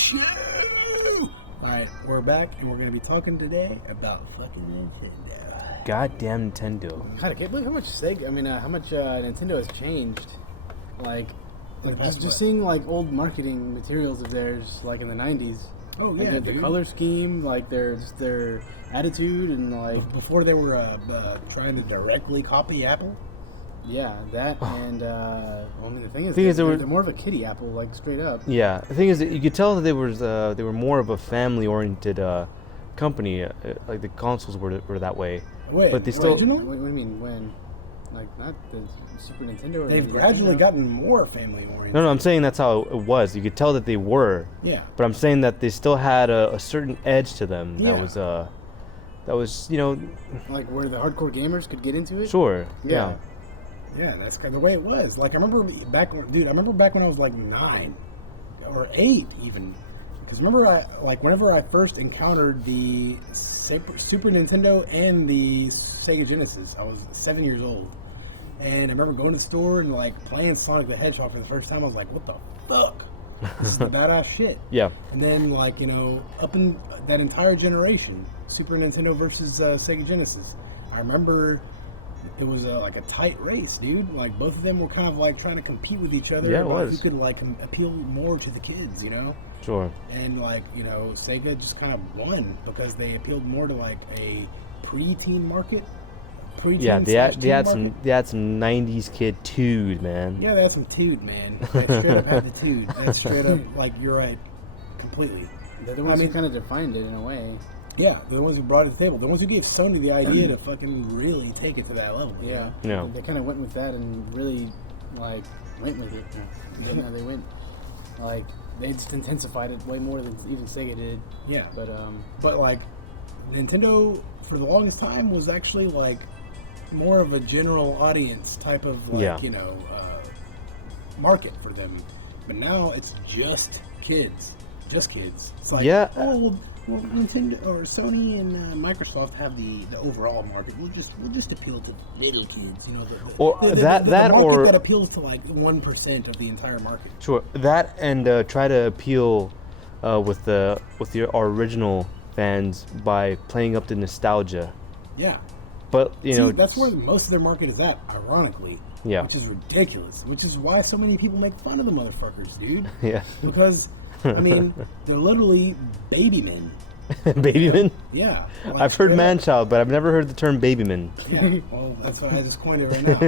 show. Alright, we're back and we're going to be talking today about fucking Nintendo. Goddamn Nintendo. God, I can't believe how much Nintendo has changed. Like just seeing like old marketing materials of theirs, like in the '90s. Oh like yeah, the color scheme, like their attitude, and like before they were trying to directly copy Apple. Yeah, that and well, I mean the thing is they're more of a kiddie Apple, like straight up. Yeah, the thing is that you could tell that they were more of a family-oriented company. Like the consoles were that way. Wait, but they still. What do you mean when? Like not the Super Nintendo. Or They've gradually gotten more family-oriented. No, I'm saying that's how it was. You could tell that they were. Yeah. But I'm saying that they still had a certain edge to them. Yeah. That was like where the hardcore gamers could get into it. Sure. Yeah. Yeah, that's kind of the way it was. Like I remember back when I was like 9 or 8 even. Because remember, whenever I first encountered the Super Nintendo and the Sega Genesis, I was 7 years old, and I remember going to the store and like playing Sonic the Hedgehog for the first time. I was like, "What the fuck? This is the badass shit." Yeah. And then up in that entire generation, Super Nintendo versus Sega Genesis, I remember it was like a tight race, dude. Like both of them were kind of like trying to compete with each other. Yeah, it was. Who could like appeal more to the kids, you know? Sure. And Sega just kind of won because they appealed more to like a preteen market. Yeah, they had some 90s kid tood, man. Yeah, they had some tood, man. They straight up had the tood. That's straight up, like, you're right, completely. They're the ones who kind of defined it in a way. Yeah, they're the ones who brought it to the table. The ones who gave Sony the idea to fucking really take it to that level. Yeah. Yeah. They kind of went with that and really, like, went with it. They went, like, they just intensified it way more than even Sega did. Yeah. But like, Nintendo, for the longest time, was actually, like, more of a general audience type of, like, market for them. But now it's just kids. Just kids. It's like, well, Nintendo or Sony and Microsoft have the overall market. We'll just appeal to little kids, you know. The market that appeals to like 1% of the entire market. Sure, that and try to appeal with our original fans by playing up the nostalgia. Yeah. But that's where most of their market is at, ironically. Yeah. Which is ridiculous. Which is why so many people make fun of the motherfuckers, dude. Yeah. Because I mean, they're literally baby men. Baby men? Yeah. Like, I've heard man-child, but I've never heard the term baby men. Yeah, well, that's why I just coined it right now.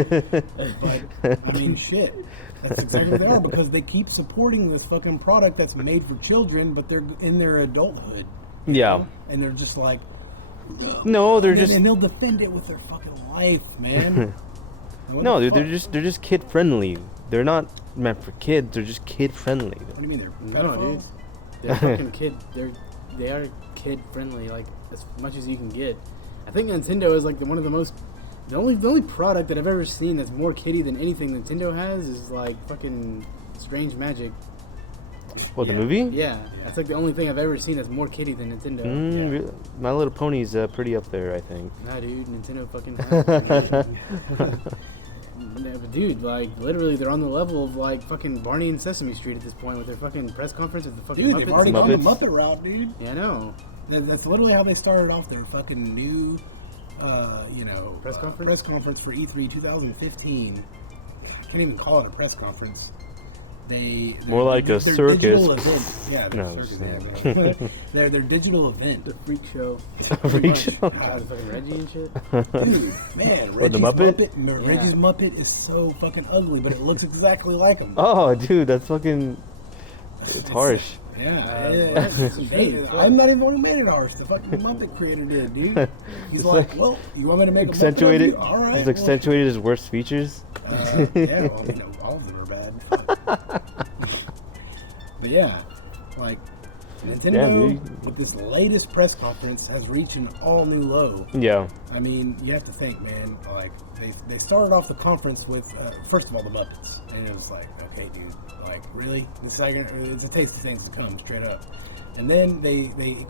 But, I mean, shit. That's exactly what they are, because they keep supporting this fucking product that's made for children, but they're in their adulthood. Yeah. Know? And they're just like... No, they're just... And they'll defend it with their fucking life, man. No, dude, they're just kid-friendly. They're not meant for kids, they're just kid-friendly. What do you mean they're pedophiles? No, dude. They're fucking kid... They are kid friendly, like as much as you can get. I think Nintendo is like the only product that I've ever seen that's more kiddie than anything Nintendo has is like fucking Strange Magic. What, the movie? Yeah, that's like the only thing I've ever seen that's more kiddie than Nintendo. Really? My Little Pony's pretty up there, I think. Nah, dude, Nintendo fucking has but dude, like literally, they're on the level of like fucking Barney and Sesame Street at this point with their fucking press conference with the fucking Muppets. Dude, they've already gone the Muppet route, dude. Yeah, I know. That's literally how they started off their fucking new, press conference. Press conference for E3 2015. I can't even call it a press conference. More like a circus. Yeah, their digital event. The freak show. Freak show. God, fucking Reggie and shit. Dude, man, Reggie's Muppet is so fucking ugly, but it looks exactly like him. Oh, dude, that's fucking... It's harsh. Yeah, I'm not even the one who made it harsh. The fucking Muppet creator did, dude. He's like, well, you want me to make a Muppet? All right. He's accentuated his worst features. Yeah, well, all of them are bad. But yeah, like Nintendo with this latest press conference has reached an all new low. Yeah. I mean, you have to think, man. Like they started off the conference with first of all the Muppets, and it was like, okay, dude, like really, it's a taste of things to come, straight up. And then they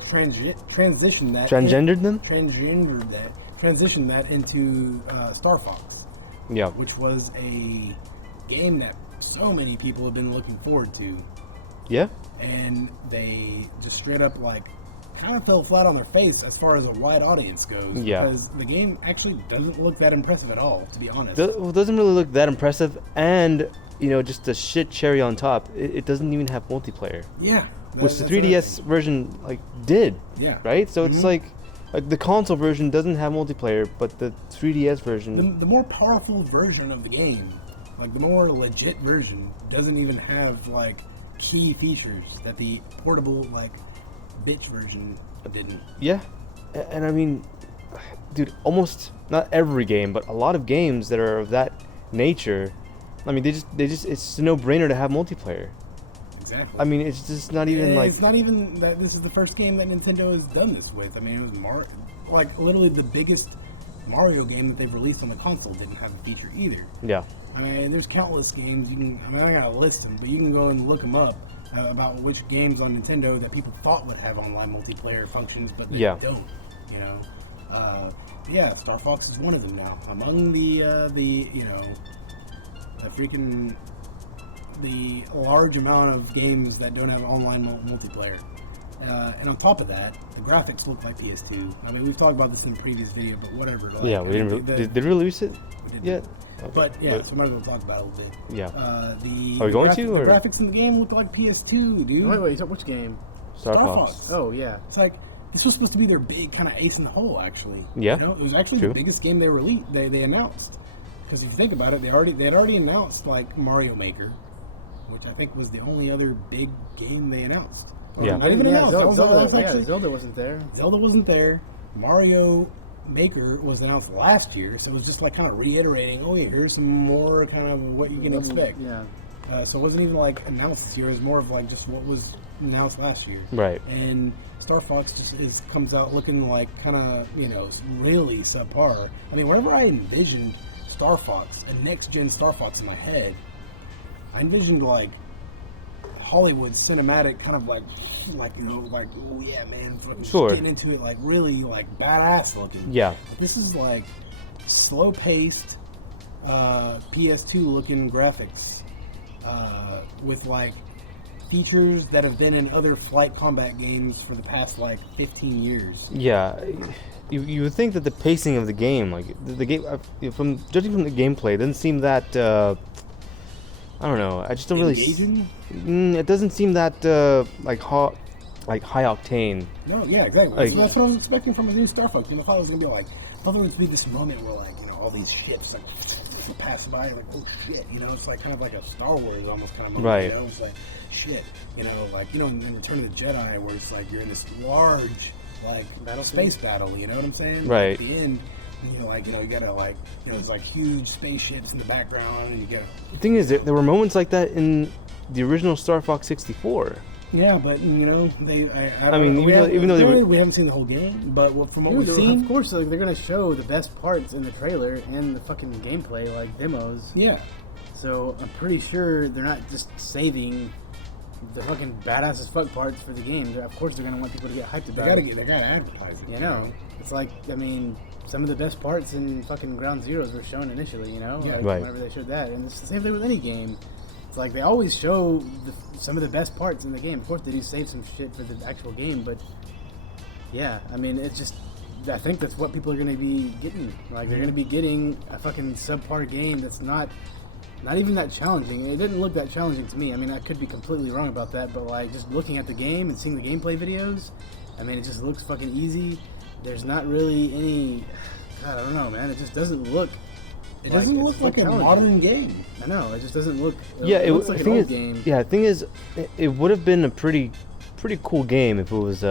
transitioned that. Transitioned that into Star Fox. Yeah. Which was a game that so many people have been looking forward to. Yeah. And they just straight up like kind of fell flat on their face as far as a wide audience goes. Yeah. Because the game actually doesn't look that impressive at all, to be honest. It doesn't really look that impressive, and just the shit cherry on top. It doesn't even have multiplayer, Yeah. which the 3DS version did. Yeah. Right. So it's like the console version doesn't have multiplayer, but the 3DS version. The more powerful version of the game, like the more legit version, doesn't even have like key features that the portable like bitch version didn't. Yeah, and I mean, dude, almost not every game, but a lot of games that are of that nature. I mean, they just it's a no-brainer to have multiplayer. Exactly. I mean, it's just not even like. It's not even that this is the first game that Nintendo has done this with. I mean, it was like literally the biggest Mario game that they've released on the console didn't have a feature either. Yeah. I mean, there's countless games you can. I mean, I gotta list them, but you can go and look them up about which games on Nintendo that people thought would have online multiplayer functions, but they don't. You know. Yeah, Star Fox is one of them now. Among the the large amount of games that don't have online multiplayer. And on top of that, the graphics look like PS2. I mean, we've talked about this in the previous video, but whatever. Like, Yeah, we didn't. Did we release it yet? Okay. But yeah, so might as well talk about it a little bit. Yeah. Are we going to? Or? The graphics in the game look like PS2, dude. Wait, which game? Star Fox. Oh yeah. It's like this was supposed to be their big kind of ace in the hole, actually. Yeah. You know, it was actually True. the biggest game they released. They announced. Because if you think about it, they had already announced like Mario Maker, which I think was the only other big game they announced. Well, Yeah. not even announced. Zelda wasn't there. Zelda wasn't there. Mario Maker was announced last year, so it was just like kind of reiterating, oh yeah, here's some more kind of what you can expect. Yeah. So it wasn't even like announced this year. It was more of like just what was announced last year. Right. And Star Fox just comes out looking like kind of really subpar. I mean, whenever I envisioned Star Fox, a next gen Star Fox in my head, I envisioned like Hollywood cinematic kind of like oh yeah man, fucking Sure. getting into it like really like badass looking. Yeah. But this is like slow paced PS2 looking graphics with like features that have been in other flight combat games for the past like 15 years. Yeah. You would think that the pacing of the game, like the game, from judging from the gameplay, doesn't seem that. I don't know. I just don't Engaging? really. It doesn't seem that like high octane. No, yeah, exactly. Like- That's what I was expecting from a new Star Fox. I thought it was gonna be like, I thought there was gonna be this moment where like all these ships like pass by, like oh shit, it's like kind of like a Star Wars almost kind of moment. Right. It's like shit, like in Return of the Jedi where it's like you're in this large like space battle. You know what I'm saying? Right. At the end. You gotta like, there's like huge spaceships in the background, and you gotta. The thing is, there were moments like that in the original Star Fox 64. Yeah, but I mean, even though they were, we haven't seen the whole game, but from what we've Of seen, course, like, they're gonna show the best parts in the trailer and the fucking gameplay, like demos. yeah, So I'm pretty sure they're not just saving the fucking badass as fuck parts for the game. Of course, they're gonna want people to get hyped about it. they gotta advertise it. You know, it's like, I mean, some of the best parts in fucking Ground Zeroes were shown initially, Yeah. like Right. whenever they showed that. And it's the same thing with any game. It's like they always show some of the best parts in the game. Of course, they do save some shit for the actual game, but yeah, I mean, it's just, I think that's what people are going to be getting. Like, they're going to be getting a fucking subpar game that's not even that challenging. It didn't look that challenging to me. I mean, I could be completely wrong about that, but like, just looking at the game and seeing the gameplay videos, I mean, it just looks fucking easy. There's not really any, God, I don't know, man. It just doesn't look. It doesn't look like a modern game. I know, it just doesn't look. yeah, it looks like an old game. Yeah, the thing is, it would have been a pretty cool game if it was,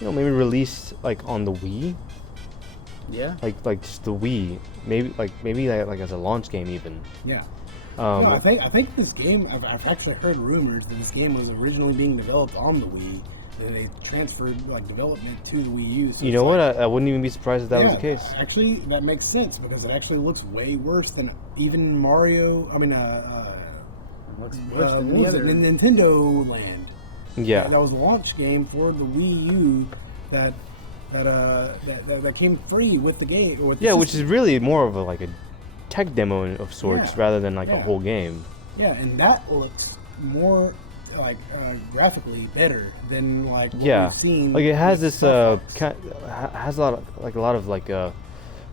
maybe released like on the Wii, Yeah. like just the Wii, maybe like as a launch game even. Yeah. No, I think this game. I've actually heard rumors that this game was originally being developed on the Wii, and they transferred like development to the Wii U. So You know what? I wouldn't even be surprised if that was the case. Actually, that makes sense because it actually looks way worse than even Mario. I mean, It looks worse than what any was it? other. In Nintendo Land. Yeah. That was a launch game for the Wii U that came free with the game. With the Yeah, which is system. really more of a tech demo of sorts Yeah. rather than like a Yeah. whole game. Yeah, and that looks more graphically better than like what Yeah, we've seen. like it has with this Star Fox. has a lot of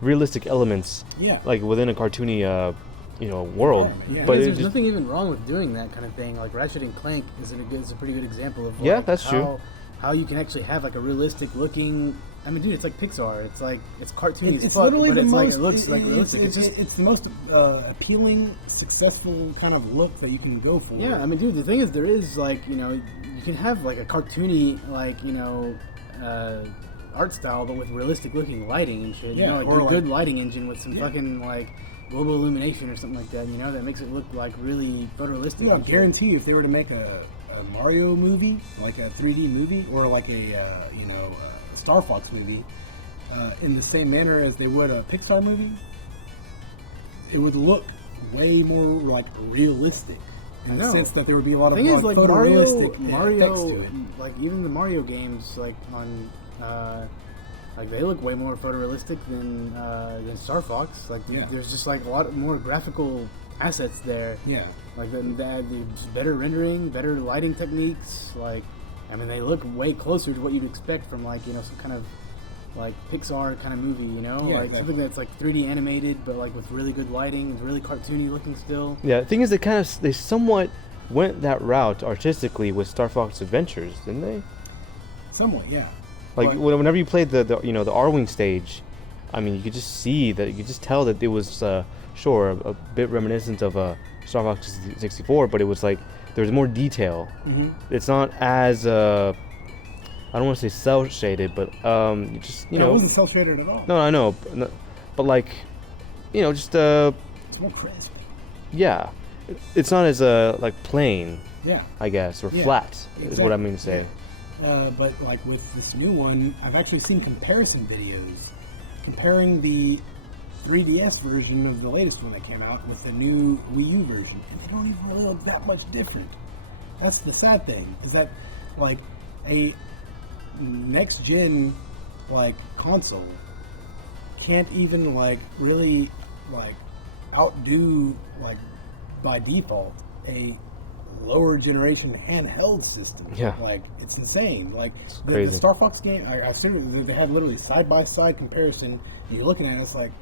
realistic elements, Yeah. like within a cartoony world. Environment, yeah. But There's it just nothing even wrong with doing that kind of thing. Like Ratchet and Clank is a pretty good example of Yeah, like, that's true. How you can actually have like a realistic looking. I mean, dude, it's like Pixar. It's like it's cartoony as It's fuck, literally but the it's like most. it looks like realistic. It's the most appealing, successful kind of look that you can go for. Yeah, I mean, dude, the thing is, there is like you can have like a cartoony art style, but with realistic looking lighting and shit. Yeah, like or a like- good lighting engine with some Yeah. fucking like global illumination or something like that. That makes it look like really photorealistic. Yeah, I and shit. guarantee you, if they were to make a Mario movie, like a 3D movie, or like a Star Fox movie, in the same manner as they would a Pixar movie, it would look way more like realistic. I In the know. sense that there would be a lot The of thing is, like photorealistic effects Mario, to it. like even the Mario games, like on, like they look way more photorealistic than Star Fox. Like Yeah. there's just like a lot more graphical assets there. Yeah. Like the just better rendering, better lighting techniques. Like, I mean, they look way closer to what you'd expect from like some kind of like Pixar kind of movie. Yeah, Like exactly. something that's like 3D animated, but like with really good lighting, it's really cartoony looking still. yeah. The thing is, they somewhat went that route artistically with Star Fox Adventures, didn't they? Somewhat, yeah. Like But- whenever you played the R-wing stage, I mean, you could just see that, you could just tell that it was sure a bit reminiscent of Star Fox 64, but it was like there was more detail. Mhm. It's not as I don't want to say cell shaded, but you just No, it wasn't cel shaded at all. no, I know, but like just It's more crisp. yeah, it's not as like plain, Yeah. I guess, or Yeah, flat is what I exactly. mean to say. But like with this new one, I've actually seen comparison videos comparing the 3DS version of the latest one that came out with the new Wii U version, and they don't even really look that much different. That's the sad thing, is that like a next gen like console can't even like really like outdo like by default a lower generation handheld system. Yeah. Like it's insane. Like the crazy. Star Fox game, I seriously, they had literally side by side comparison. And you're looking at it, it's like,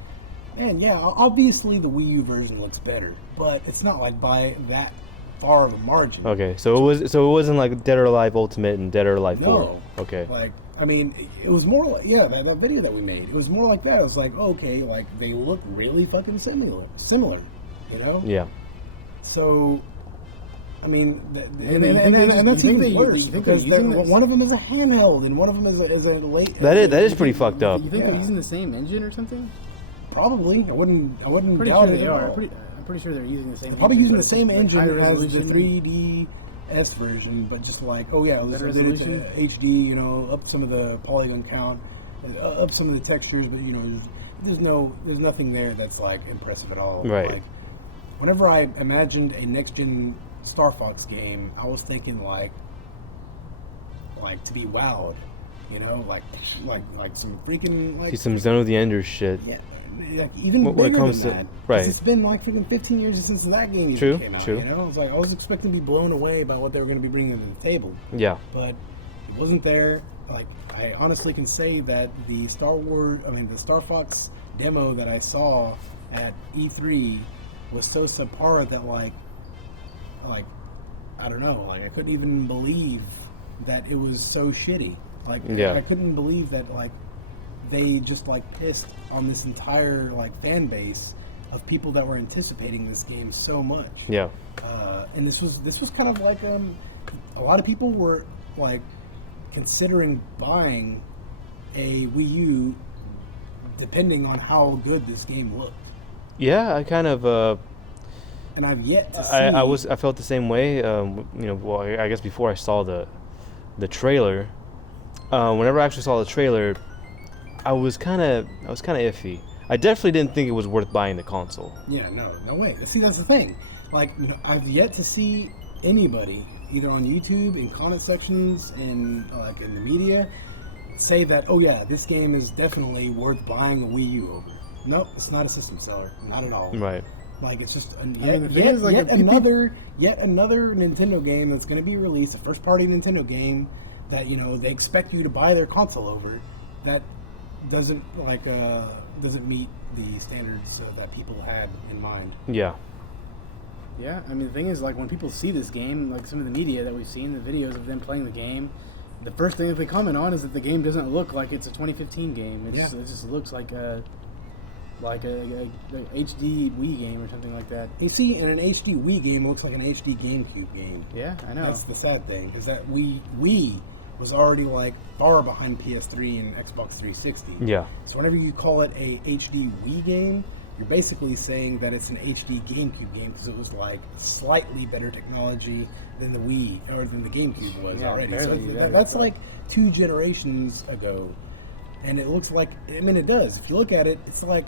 man, yeah, obviously the Wii U version looks better, but it's not like by that far of a margin. Okay, so it wasn't like Dead or Alive Ultimate and Dead or Alive 4. No. Okay. Like, I mean, it was more like, yeah, that video that we made, it was more like that. It was like, okay, like they look really fucking similar, you know? Yeah. So, I mean, And you think that's they even just- worse you think they're because using this- one of them is a handheld and one of them is a late. That is pretty fucked up. You think Yeah. they're using the same engine or something? Probably. I wouldn't Pretty doubt sure it they at are. all. I'm pretty sure they're using the same. They're probably engine, using but the it's same just, like, engine high as the resolution. 3DS version, but just like, oh yeah, Better they did resolution? HD, you know, up some of the polygon count, up some of the textures, but you know, there's nothing there that's like impressive at all. Right. Like, whenever I imagined a next gen Star Fox game, I was thinking like to be wowed, you know, like some freaking like See some Zone of the Enders shit. yeah, like even When it bigger comes than to- that. right. 'Cause it's been like freaking 15 years since that game even True, came out. true. You know, it's like I was expecting to be blown away by what they were going to be bringing to the table, Yeah. but it wasn't there. Like I honestly can say that the the Star Fox demo that I saw at E3 was so subpar that like I don't know, like I couldn't even believe that it was so shitty. Like Yeah. I couldn't believe that like they just like pissed on this entire like fan base of people that were anticipating this game so much. Yeah. And this was kind of like a lot of people were like considering buying a Wii U depending on how good this game looked. Yeah, I kind of And I've yet to see. I felt the same way. Well, I guess before I saw the trailer, whenever I actually saw the trailer, I was kind of iffy. I definitely didn't think it was worth buying the console. Yeah, no way. See, that's the thing. Like, I've yet to see anybody, either on YouTube, in comment sections, and like in the media, say that, oh yeah, this game is definitely worth buying a Wii U over. Nope, it's not a system seller. Not at all. Right. Like it's just the thing is, like, yet another Nintendo game that's going to be released, a first-party Nintendo game that they expect you to buy their console over, that doesn't meet the standards that people had in mind. Yeah. Yeah, I mean, the thing is, like, when people see this game, like some of the media that we've seen, the videos of them playing the game, the first thing that they comment on is that the game doesn't look like it's a 2015 game. It just looks like a HD Wii game or something like that. You see, in an HD Wii game, it looks like an HD GameCube game. Yeah, I know. That's the sad thing, is that Wii was already like far behind PS3 and Xbox 360. Yeah. So whenever you call it a HD Wii game, you're basically saying that it's an HD GameCube game because it was like slightly better technology than the Wii or than the GameCube was already. So that's like 2 generations ago, and it looks like, I mean, it does. If you look at it, it's like,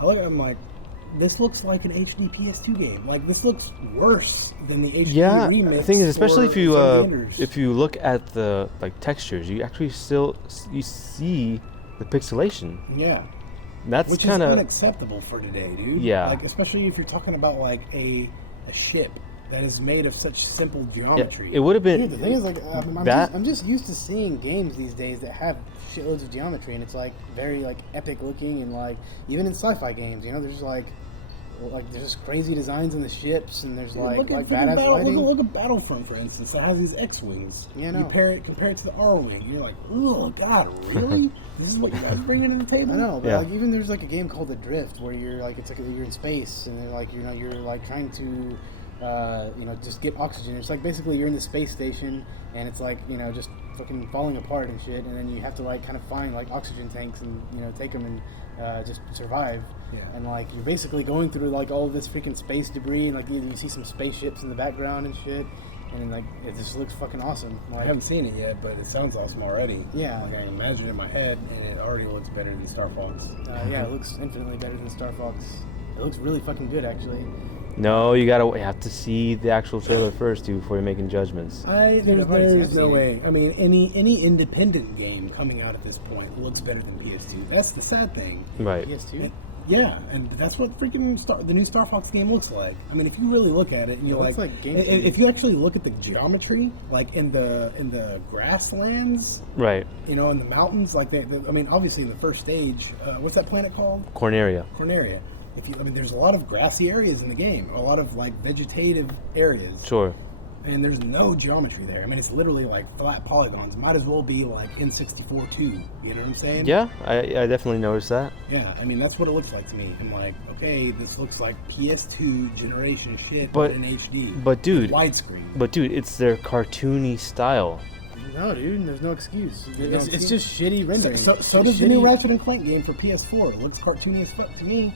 I'm like, this looks like an HD PS2 game. Like, this looks worse than the HD remix. The thing is, especially if you look at the textures, you actually you see the pixelation. Yeah. That's which kind is of unacceptable for today, dude. Yeah. Like, especially if you're talking about like a ship that is made of such simple geometry. Yeah, it would have been. Dude, the thing is, like, I'm just used to seeing games these days that have shitloads of geometry, and it's like very like epic looking, and like even in sci-fi games, there's like there's just crazy designs on the ships, and there's like badass lighting. Look at Battlefront, for instance. It has these X-wings. Yeah, no. You compare it to the R-wing, and you're like, oh god, really? This is what you guys bringing to the table? I know, but like even there's like a game called Adrift where you're like you're in space, and then like you're like trying to just get oxygen. It's like basically you're in the space station, and it's like just fucking falling apart and shit, and then you have to like kind of find like oxygen tanks and take them and just survive. Yeah. And like you're basically going through like all of this freaking space debris, and like you see some spaceships in the background and shit, and then, like it just looks fucking awesome. Like, I haven't seen it yet, but it sounds awesome already. Yeah. Like I can imagine it in my head, and it already looks better than Star Fox. Yeah, it looks infinitely better than Star Fox. It looks really fucking good, actually. No, you have to see the actual trailer first before you're making judgments. There's no way. I mean, any independent game coming out at this point looks better than PS2. That's the sad thing. Right. PS2? Yeah, and that's what freaking the new Star Fox game looks like. I mean, if you really look at it, and you're like if you actually look at the geometry, like in the grasslands, right? In the mountains, like I mean, obviously in the first stage, what's that planet called? Corneria. There's a lot of grassy areas in the game, a lot of like vegetative areas. Sure. And there's no geometry there. I mean, it's literally like flat polygons. Might as well be like N64 2. You know what I'm saying? Yeah, I definitely noticed that. Yeah, I mean, that's what it looks like to me. I'm like, okay, this looks like PS2 generation shit, but in HD. But dude, widescreen. But dude, it's their cartoony style. No, dude, there's no excuse. It's just shitty rendering. So does the new Ratchet and Clank game for PS4. It looks cartoony as fuck to me.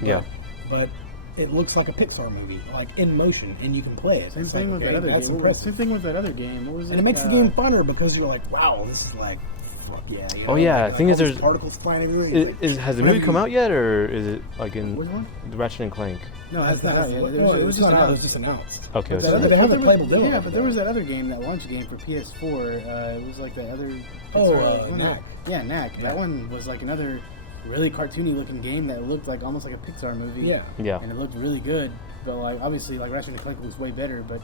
Yeah. But it looks like a Pixar movie, like in motion, and you can play it. Same thing with that other game. Impressive. Same thing with that other game. What was it? And it makes the game funner because you're like, wow, this is like, fuck yeah. Oh yeah, the thing is, there's particles flying everywhere. Has the movie come out yet, or is it like in which one? The Ratchet and Clank? No, it hasn't out yet. It was just announced. Okay. They have the playable demo. Yeah, but there was that other game, that launch game for PS4. It was like that other. Knack. Yeah, Knack. That one was like another really cartoony looking game that looked like almost like a Pixar movie. Yeah. And it looked really good, but like obviously like Ratchet and Clank was way better, but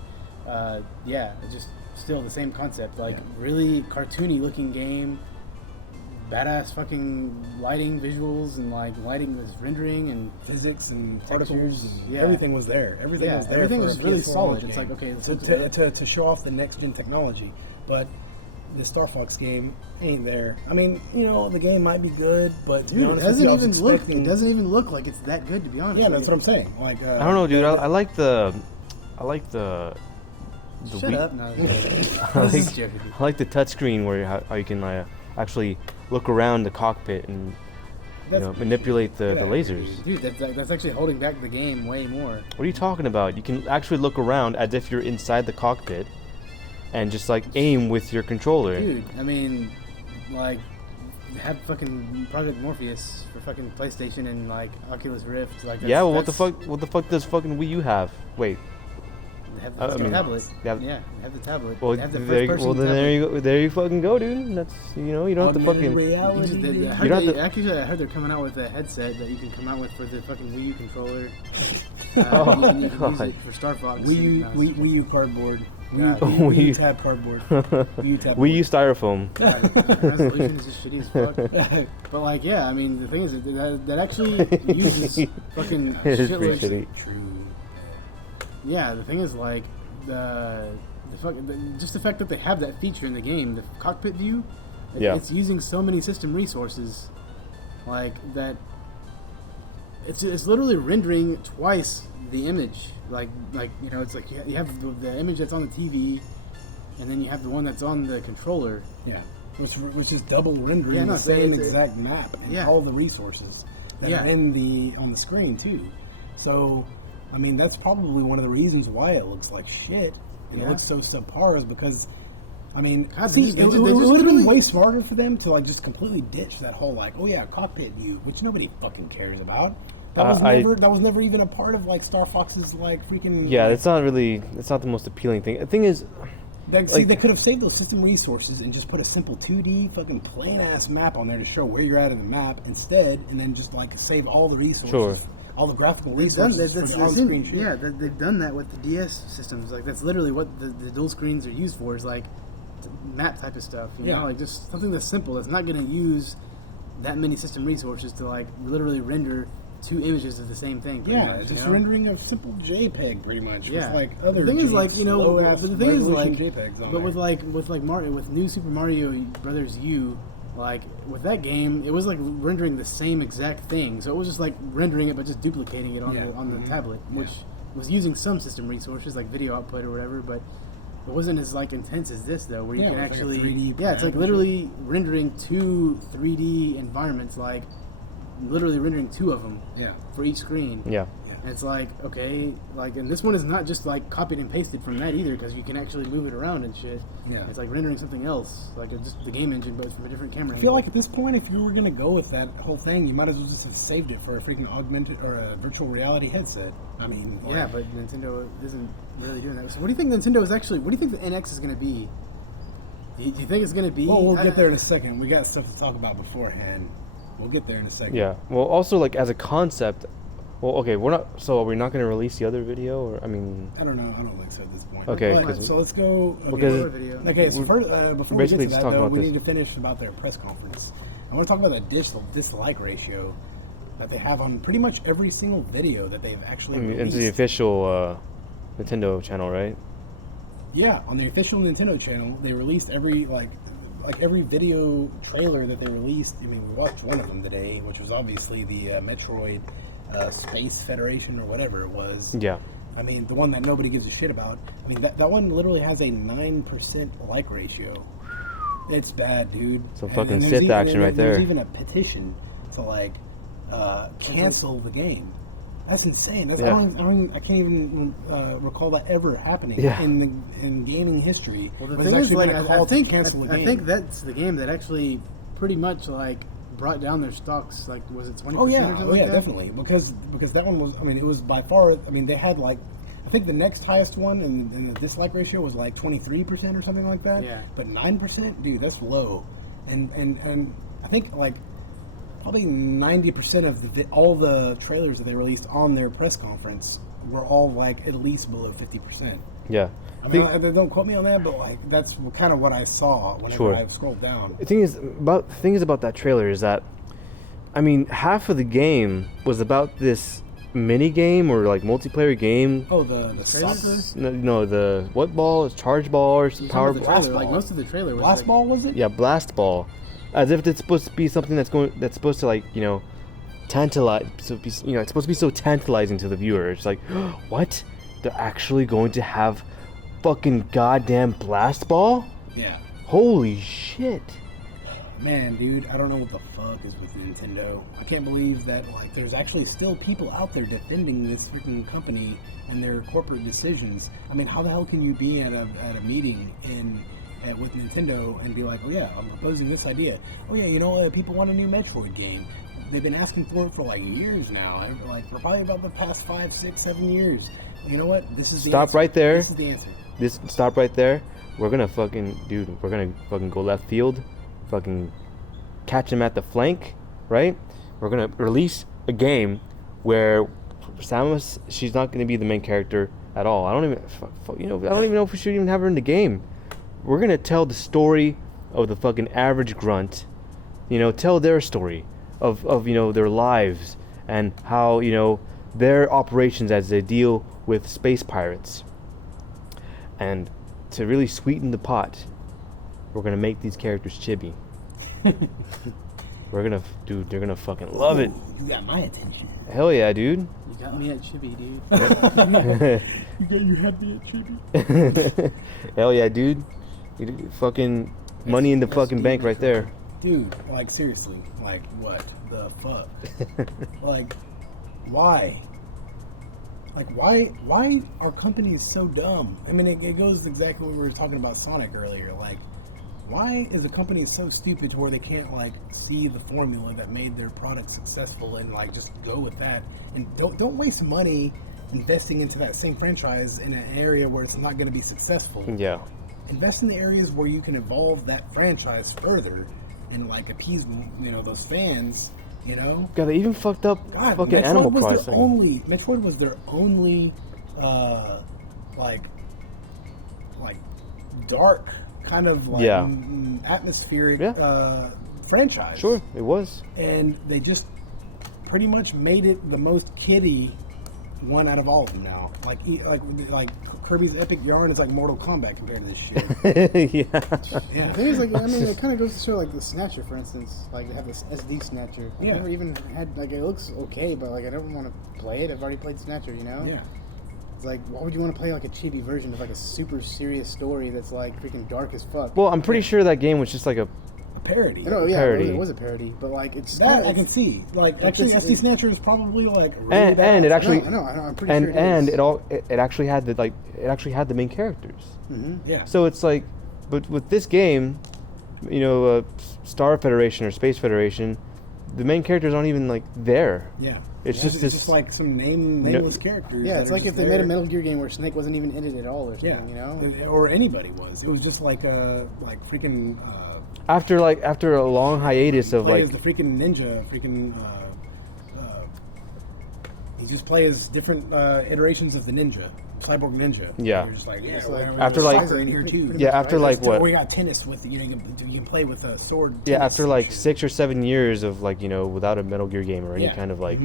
it's just still the same concept. Like really cartoony looking game, badass fucking lighting visuals, and like lighting was rendering and physics and particles. And, everything was there. Everything was there. Everything was really solid. It's like, okay, to show off the next gen technology, but the Star Fox game ain't there. I mean, the game might be good, but to be honest, it doesn't even look like it's that good, to be honest. Yeah, that's what I'm saying. Like, I don't know, dude. I like the Shut up! No, I like the touchscreen where how you can actually look around the cockpit and manipulate the lasers. Dude, that's actually holding back the game way more. What are you talking about? You can actually look around as if you're inside the cockpit and just like aim with your controller. Dude, I mean, like, have fucking Project Morpheus for fucking PlayStation and like Oculus Rift. Like, yeah, well, what the fuck does fucking Wii U have? Wait. They have I the mean, tablet. yeah. Yeah, they have the tablet. Well, they have the there, first-person well then tablet. there you go. There you fucking go, dude. That's you don't have to Augmented fucking. You reality. just, dude. I You don't heard have they, to- actually, I heard they're coming out with a headset that you can come out with for the fucking Wii U controller. Oh, and you can use God. it for Star Fox. Wii U, and, Wii U cardboard. God. Wii U Wii- tab cardboard. Wii U tab. We use styrofoam. God, resolution is just shitty as fuck. But like, yeah, I mean, the thing is that actually uses fucking It is shitloads. pretty shitty. True. Yeah, the thing is like just the fact that they have that feature in the game, the cockpit view. Yeah. It's using so many system resources, like that. It's literally rendering twice the image. Like it's like you have the image that's on the TV, and then you have the one that's on the controller. Yeah. Which is double rendering Yeah, no, the same it's- exact map and yeah. all the resources that Yeah. are on the screen too. So, I mean, that's probably one of the reasons why it looks like shit and it Yeah. looks so subpar is because, I mean, God, see, they it just would have been literally- way smarter for them to like just completely ditch that whole like, oh yeah, cockpit view, which nobody fucking cares about. That was never even a part of like Star Fox's like freaking. Yeah, that's not really. That's not the most appealing thing. The thing is, See, they could have saved those system resources and just put a simple 2D fucking plain ass map on there to show where you're at in the map instead, and then just like save all the resources, Sure. all the graphical They've done resources that. from on-screen shit. Yeah, they've done that with the DS systems. Like that's literally what the dual screens are used for. Is like map type of stuff. You Yeah. know, like just something that's simple. That's not going to use that many system resources to like literally render two images of the same thing. Pretty Yeah, much, it's you just know? rendering a simple JPEG, pretty much. Yeah. With like other. The thing is, like, you know, slow-ass but the thing is, like, resolution JPEGs on but there. with Mario, with New Super Mario Brothers U, like with that game, it was like rendering the same exact thing. So it was just like rendering it, but just duplicating it on Yeah. the Mhm. tablet, Yeah. which was using some system resources like video output or whatever, but it wasn't as like intense as this though, where you Yeah, can it's like a actually 3D it's like parameter. literally rendering two 3D environments, like literally rendering two of them Yeah. for each screen. yeah. And it's like, okay, like, and this one is not just like copied and pasted from that either, because you can actually move it around and shit. Yeah. It's like rendering something else, like just the game engine, but from a different camera. I feel like at this point, if you were gonna go with that whole thing, you might as well just have saved it for a freaking augmented or a virtual reality headset. I mean, like, Yeah, but Nintendo isn't really doing that. So what do you think Nintendo is actually? What do you think the NX is going to be? Do you think it's going to be? Well, we'll get there in a second. We got stuff to talk about beforehand. We'll get there in a second. Yeah. Well, also like as a concept. Well, okay, we're not. So are we not going to release the other video? Or I mean, I don't know. I don't think so at this point. Okay, But, 'cause- so let's go. Okay, because- Other video. okay, so first, before we get basically to just that, talking though, about we this. need to finish about their press conference. I want to talk about that dislike ratio that they have on pretty much every single video that they've actually I mean, released. it's the official Nintendo channel, right? Yeah, on the official Nintendo channel, they released every every video trailer that they released. I mean, we watched one of them today, which was obviously the Metroid Space Federation or whatever it was. Yeah. I mean, the one that nobody gives a shit about. I mean, that one literally has a 9% like ratio. It's bad, dude. Some And fucking there's Sith even- action right There's there. even a petition to like cancel the game. That's insane. That's, Yeah. I can't even recall that ever happening Yeah. in gaming history. Well, the where there's thing is, actually like, been a I call to think cancel the I game. think that's the game that actually pretty much like brought down their stocks. Like, was it 20%? Oh yeah, or something oh like yeah, that? definitely. Because that one was. I mean, it was by far. I mean, they had like. I think the next highest one in the dislike ratio was like 23% or something like that. Yeah. But 9%, dude, that's low. And I think like probably 90% of all the trailers that they released on their press conference were all like at least below 50%. Yeah. I mean, don't quote me on that, but like that's kind of what I saw whenever Sure. I scrolled down. The thing is about that trailer is that, I mean, half of the game was about this mini game or like multiplayer game. Oh, the trailers? soccer? No, the what ball? Charge ball or Some power of the ball? trailer, Blast like ball. most of the trailer was Last like, ball was it? Yeah, blast ball. As if it's supposed to be something that's supposed to like, you know, tantalize. So be, you know, it's supposed to be so tantalizing to the viewer. It's like, what? They're actually going to have fucking goddamn blast ball? Yeah. Holy shit! Man, dude, I don't know what the fuck is with Nintendo. I can't believe that like there's actually still people out there defending this freaking company and their corporate decisions. I mean, how the hell can you be at a meeting with Nintendo and be like, oh yeah, I'm proposing this idea. Oh yeah, you know, people want a new Metroid game. They've been asking for it for like years now, and like for probably about the past 5, 6, 7 years. You know what? This is the Stop answer. right there. This is the answer. Stop right there. We're gonna fucking go left field, fucking catch him at the flank, right? We're gonna release a game where Samus, she's not gonna be the main character at all. I don't even know if we should even have her in the game. We're gonna tell the story of the fucking average grunt, tell their story of their lives and how their operations as they deal with space pirates. And to really sweeten the pot, we're gonna make these characters chibi. They're gonna fucking love it. You got my attention. Hell yeah, dude. You got me at chibi, dude. You had me at chibi. Hell yeah, dude. Fucking money in the fucking bank right there. Dude, like seriously, like what the fuck? Like, why? Like, why are companies so dumb? I mean, it goes exactly what we were talking about Sonic earlier. Like, why is a company so stupid to where they can't, like, see the formula that made their product successful and, like, just go with that? And don't waste money investing into that same franchise in an area where it's not going to be successful. Yeah. Invest in the areas where you can evolve that franchise further and, like, appease, those fans. God, they even fucked up fucking Metroid Animal was Crossing. Metroid was their only, like dark kind of like atmospheric franchise. Sure, it was. And they just pretty much made it the most kiddie one out of all of them now. Like Kirby's Epic Yarn is like Mortal Kombat compared to this shit. Yeah. Yeah. The thing is, like, I mean, it kind of goes to show, like, the Snatcher, for instance. Like, they have this SD Snatcher. I Yeah. never even had, like, it looks okay, but, like, I never want to play it. I've already played Snatcher, Yeah. It's like, why would you want to play, like, a chibi version of, like, a super serious story that's, like, freaking dark as fuck? Well, I'm pretty sure that game was just like a A parody. No, yeah, parody. it was a parody, but, like, it's That kinda, I can see. Like, actually, SD Snatcher is probably like really and bad. it actually I know, I'm pretty sure it actually had the main characters. Mm-hmm. Yeah. So it's like, but with this game, Star Federation or Space Federation, the main characters aren't even like there. Yeah. It's Yeah, just this. just like some nameless characters. Yeah, that it's are like just if they made a there. Metal Gear game where Snake wasn't even in it at all or something, Yeah. Or anybody was. It was just like freaking. After a long hiatus of Play like as the freaking ninja, you just play as different iterations of the ninja, cyborg ninja. Yeah. You're just like, yeah, It's like- whatever, After, there's like- soccer in here too. pretty yeah, much, after right? like what? Or you got tennis with you can play with a sword. Yeah, tennis after like and shit. 6 or 7 years of like without a Metal Gear game or any Yeah. kind of like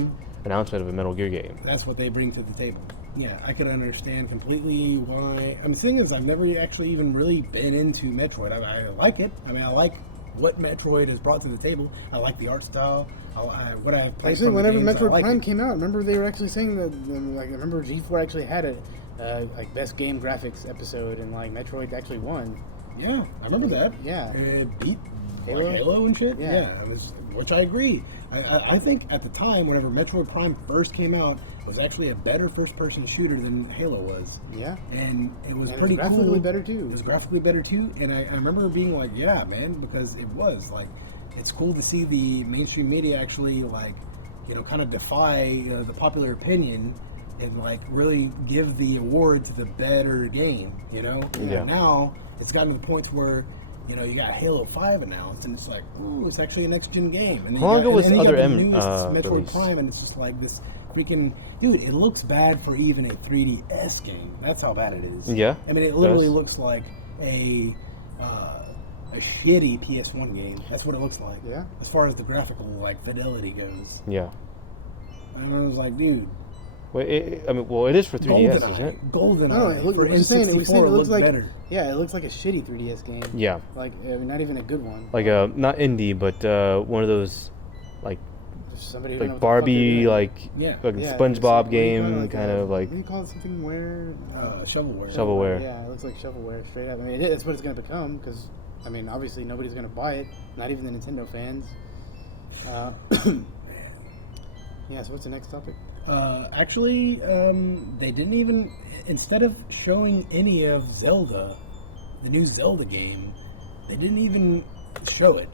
announcement of a Metal Gear game. That's what they bring to the table. Yeah, I can understand completely why. The thing is, I've never actually even really been into Metroid. I like it. I mean, I like what Metroid has brought to the table. I like the art style. What I have played. Actually, from the whenever games, I Metroid like Prime it. came out, remember they were actually saying that, like, I remember G4 actually had a like best game graphics episode, and like Metroid actually won. Yeah, I remember that. Yeah. It beat Halo? Halo and shit. Yeah. Which I agree. I think at the time, whenever Metroid Prime first came out, it was actually a better first-person shooter than Halo was. Yeah. And it was And pretty it was graphically cool. better, too. It was graphically better too, and I remember being like, yeah, man, because it was like, it's cool to see the mainstream media actually like, kind of defy the popular opinion and like really give the award to the better game. Yeah. And now it's gotten to the point where you got Halo 5 announced, and it's like, ooh, it's actually a next gen game. And then How long ago was and then you other got the M newest Metroid release? Prime, and it's just like this freaking dude. It looks bad for even a 3DS game. That's how bad it is. Yeah, I mean, it it literally does. looks like a shitty PS1 game. That's what it looks like. Yeah. As far as the graphical like fidelity goes, Yeah. and I was like, dude, Well, it is for 3DS, isn't it? GoldenEye. No, it for we're just saying, N64 we're saying it looks looked like better. yeah, it looks like a shitty 3DS game. Yeah. Like, I mean, not even a good one. Like not indie, but one of those like Just somebody who don't know like what the fuck they're Barbie doing. like Yeah. fucking Yeah, SpongeBob it's like- what do you game call it, kind of like what do you call it, something where Shovelware. shovelware. Yeah, it looks like shovelware straight up. I mean, that's what it's going to become because, I mean, obviously nobody's going to buy it, not even the Nintendo fans. Yeah, so what's the next topic? Actually, they didn't even, instead of showing any of Zelda, the new Zelda game, they didn't even show it.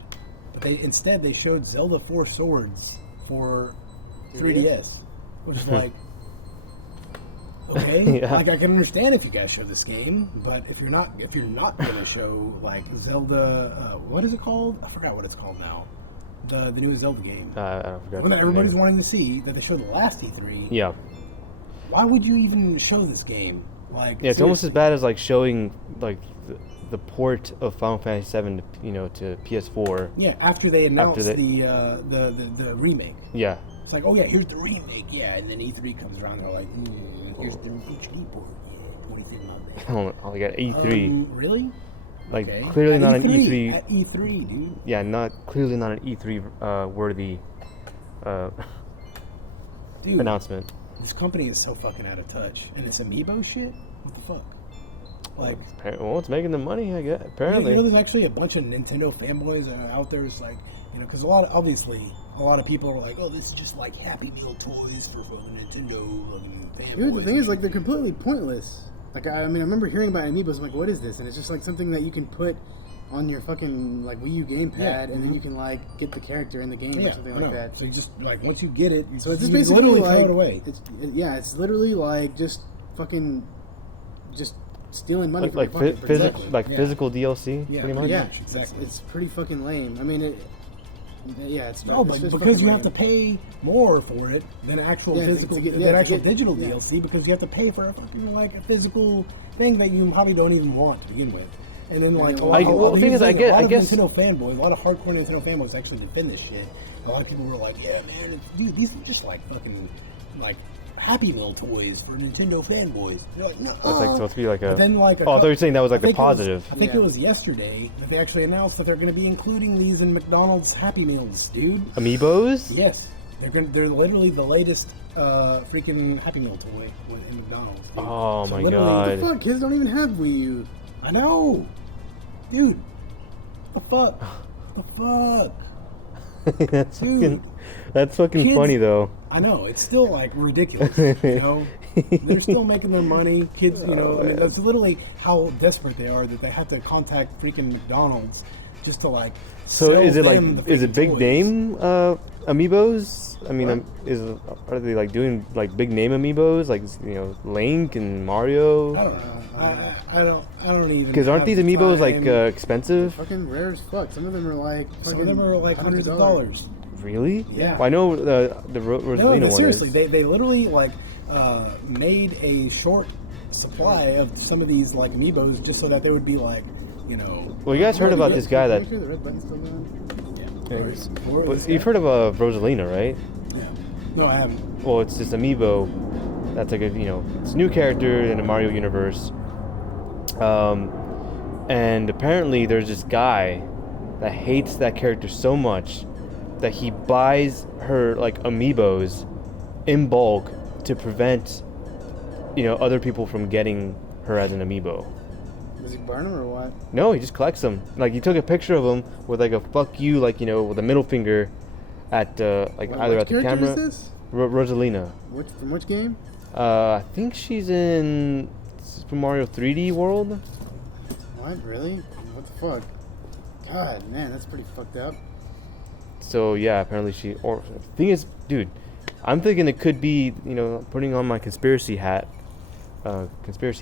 But instead they showed Zelda 4 Swords for 3DS, which is like, Okay, Yeah. like I can understand if you guys show this game, but if you're not gonna show like Zelda, what is it called? I forgot what it's called now. The newest Zelda game. I forgot. One that the everybody's name. wanting to see that they showed the last E3. Yeah. Why would you even show this game? Like, Yeah, it's almost as seriously. bad as like showing like the port of Final Fantasy VII, to PS4. Yeah, after they announced they- the remake. Yeah. It's like, oh yeah, here's the remake, yeah, and then E3 comes around, they're like, here's the HD port, yeah, what do you think about that? Oh, they got E3. Really? Like Okay. clearly At not an E3, E3. At E3, dude. Yeah, clearly not an E3 worthy Dude, announcement. this company is so fucking out of touch, and it's amiibo shit. What the fuck? Like, Well, it's making them money, I guess. you Apparently. know, there's actually a bunch of Nintendo fanboys out there. It's like, because a lot of people are like, oh, this is just like Happy Meal toys for fucking Nintendo fucking fanboys. Dude, the thing is, like, they're completely pointless. Like, I mean, I remember hearing about amiibos. I'm like, what is this? And it's just like something that you can put on your fucking like Wii U gamepad, Yeah, and then you can like get the character in the game yeah, or something I like know. that. So you just like once you get it, you So it's just you basically literally like throw it away. it's literally like just fucking just stealing money from like your pocket. Exactly. like Yeah. physical DLC, Yeah, pretty much. Yeah, exactly. it's pretty fucking lame. I mean, it's No, but it's because fucking you have to lame. pay more for it than actual Yeah, to physical, get- than yeah, to actual get- digital yeah. DLC, because you have to pay for a fucking like a physical thing that you probably don't even want to begin with. And then like the thing is, I a lot of guess- Nintendo fanboys, a lot of hardcore Nintendo fanboys actually defend this shit. A lot of people were like, yeah, man, dude, these are just like fucking like Happy Meal toys for Nintendo fanboys. They're like, no. It's like supposed to be like a. But then, like, I thought you were saying that was like I the think it was- positive. I think Yeah. it was yesterday that they actually announced that they're going to be including these in McDonald's Happy Meals, dude. Amiibos? Yes, they're literally the latest freaking Happy Meal toy in McDonald's. dude. Oh my literally- What god. the fuck? Kids don't even have Wii U. I know, dude. The fuck, the fuck. that's Dude. that's fucking Kids- funny though. I know it's still like ridiculous. You know, they're still making their money. Kids, I mean, that's literally how desperate they are that they have to contact freaking McDonald's just to like. So sell is it like them the is it freaking big toys. name amiibos? I mean, What? are they like doing like big name amiibos like Link and Mario? I don't know. I don't even. Because aren't have these the amiibos like time. expensive? Fucking rare as fuck. Some of them are like. Some of them are like hundreds of dollars. Really? Yeah. Well, I know the Rosalina No, one seriously, is. they literally like made a short supply of some of these like amiibos just so that they would be like, Well, you guys heard about this guy that. Make sure the red button's still on. Yeah. Or But this you've guy. heard of Rosalina, right? Yeah. No, I haven't. Well, it's this amiibo that's like it's a new character in the Mario universe. And apparently there's this guy that hates that character so much that he buys her like amiibos in bulk to prevent other people from getting her as an amiibo. Does he burn them or what? No, he just collects them. Like he took a picture of him with like a fuck you, like with a middle finger at like either Which at the character camera. is this? Rosalina. From which game? I think she's in Super Mario 3D World. What? Really? What the fuck? God, man, that's pretty fucked up. So yeah, apparently she. Or thing is, dude, I'm thinking it could be putting on my conspiracy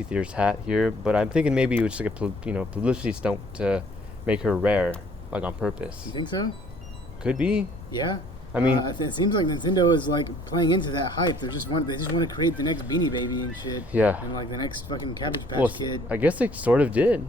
theorist hat here, but I'm thinking maybe it was just like a publicity stunt to make her rare, like on purpose. You think so? Could be. Yeah. I mean, it seems like Nintendo is like playing into that hype. They just want to create the next Beanie Baby and shit. Yeah. And like the next fucking Cabbage Patch well, Kid. I guess they sort of did.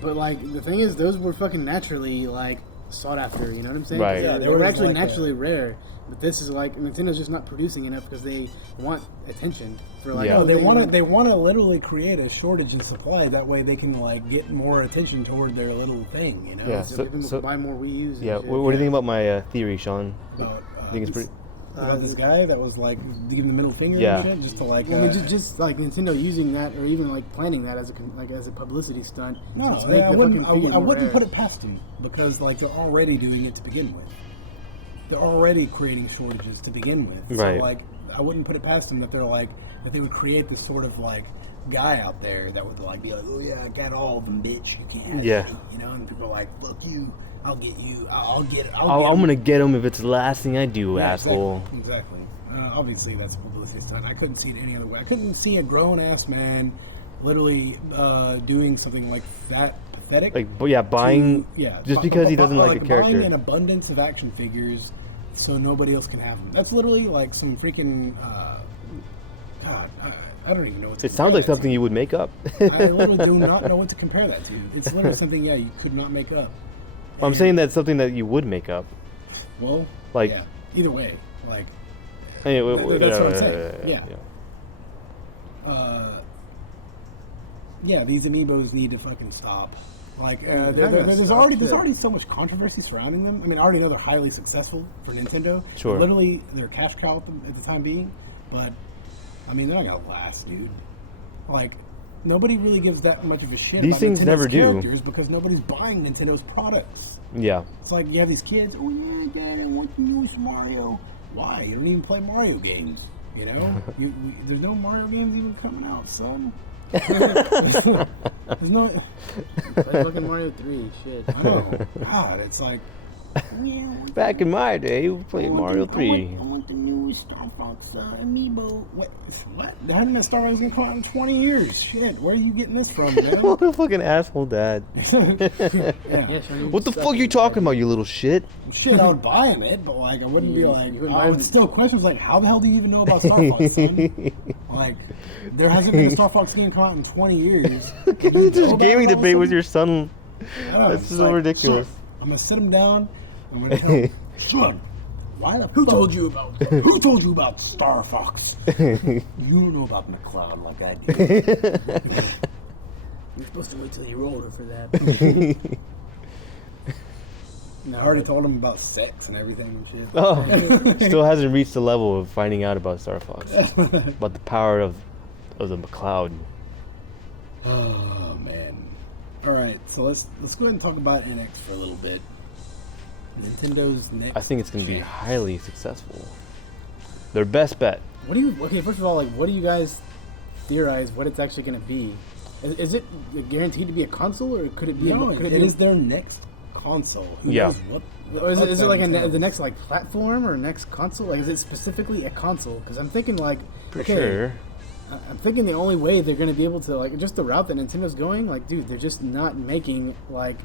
But like the thing is, those were fucking naturally like sought after. You know what I'm saying? 'Cause Right. Yeah, They there were was, actually like, naturally rare. But this is like Nintendo's just not producing enough because they want attention for like. Yeah. oh, No, they want to literally create a shortage in supply. That way they can like get more attention toward their little thing. Yeah, So, people so- buy more Wii U's. And Yeah. shit. What do you think about my theory, Sean? About, I think it's pretty. about this guy that was like giving the middle finger Yeah. and shit, just to like. Well, I mean, just like Nintendo using that, or even like planning that as a publicity stunt. No, to make I the wouldn't. fucking figure I more wouldn't rare. put it past them because like they're already doing it to begin with. They're already creating shortages to begin with. Right. So like, I wouldn't put it past them that they would create this sort of like guy out there that would like be like, oh yeah, I got all of them, bitch. You can't have Yeah. any," and people are like, fuck you. I'll get you. I'll get. I'm gonna get him if it's the last thing I do, Yeah, asshole. Exactly. Obviously, that's publicity stunt. I couldn't see it any other way. I couldn't see a grown ass man literally doing something like that pathetic. Like, but yeah, buying just because he doesn't like a character. Buying an abundance of action figures so nobody else can have them. That's literally like some freaking. God, I don't even know what to It sounds like something you would make up. I literally do not know what to compare that to. It's literally something, you could not make up. I'm saying that's something that you would make up. Well, like, yeah. Either way, like, anyway, that's what I'm saying. Yeah, these amiibos need to fucking stop. Like, there's already so much controversy surrounding them. I mean, I already know they're highly successful for Nintendo. Sure. Literally, they're cash cow at the time being, but I mean, they're not gonna last, dude. Like, nobody really gives that much of a shit These about things Nintendo's never do. characters because nobody's buying Nintendo's products. Yeah. It's like you have these kids, oh yeah, Dad, I want the newest Mario. Why? You don't even play Mario games, you know? There's no Mario games even coming out, son. There's no... Play fucking Mario 3, shit. I know. God, it's like... Yeah, Back in my day, we played Mario 3. I want the newest Star Fox amiibo. What? There hasn't been Star Fox gonna come out in 20 years. Shit, where are you getting this from, man? What a fucking asshole dad. Yeah. What the fuck are you talking about, you little shit? Shit, I would buy him it, but like I wouldn't be like. wouldn't I buy would him. still question like, how the hell do you even know about Star Fox, son? Like, there hasn't been a Star Fox game come out in 20 years. This gaming debate with your son. I know, That's it's so like, ridiculous. son, I'm gonna sit him down. I'm gonna tell him, son, who told you about Star Fox? You don't know about McCloud like I do. You're supposed to wait till you're older for that. I already told him about sex and everything and shit. Oh, still hasn't reached the level of finding out about Star Fox. About the power of the McCloud. Oh man. All right, so let's go ahead and talk about NX for a little bit. Nintendo's next. I think it's going to be gen. highly successful. Their best bet. Okay, first of all, like, what do you guys theorize what it's actually going to be? Is it guaranteed to be a console, or could it be? No, Could it is their next console. Who Yeah. knows what Or is it like the the next like platform or next console? Like, is it specifically a console? Because I'm thinking like, For okay, sure. I'm thinking the only way they're going to be able to, like, just the route that Nintendo's going, like, dude, they're just not making like,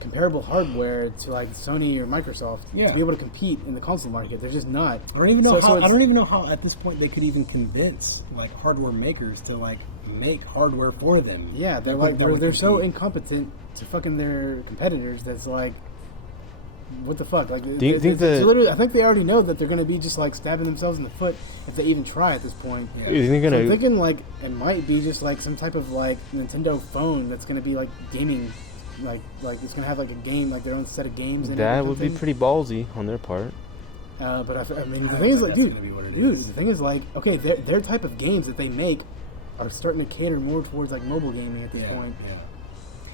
comparable hardware to like Sony or Microsoft Yeah. to be able to compete in the console market. They're just not. I don't even know So how. it's- I don't even know how at this point they could even convince like hardware makers to like make hardware for them. Yeah, they're That like would- that would they're so compete. incompetent to fucking their competitors. That's like, what the fuck? Like, Do you think that- literally? I think they already know that they're gonna be just like stabbing themselves in the foot if they even try at this point. Yeah. You think So I'm gonna? thinking like it might be just like some type of like Nintendo phone that's gonna be like gaming, like it's gonna have like a game, like their own set of games. In it or That would be something. pretty ballsy on their part. But I mean, the I thing is, don't like, think dude, that's gonna be what it dude, is. the thing is, like, okay, their type of games that they make are starting to cater more towards like mobile gaming at this point. Yeah.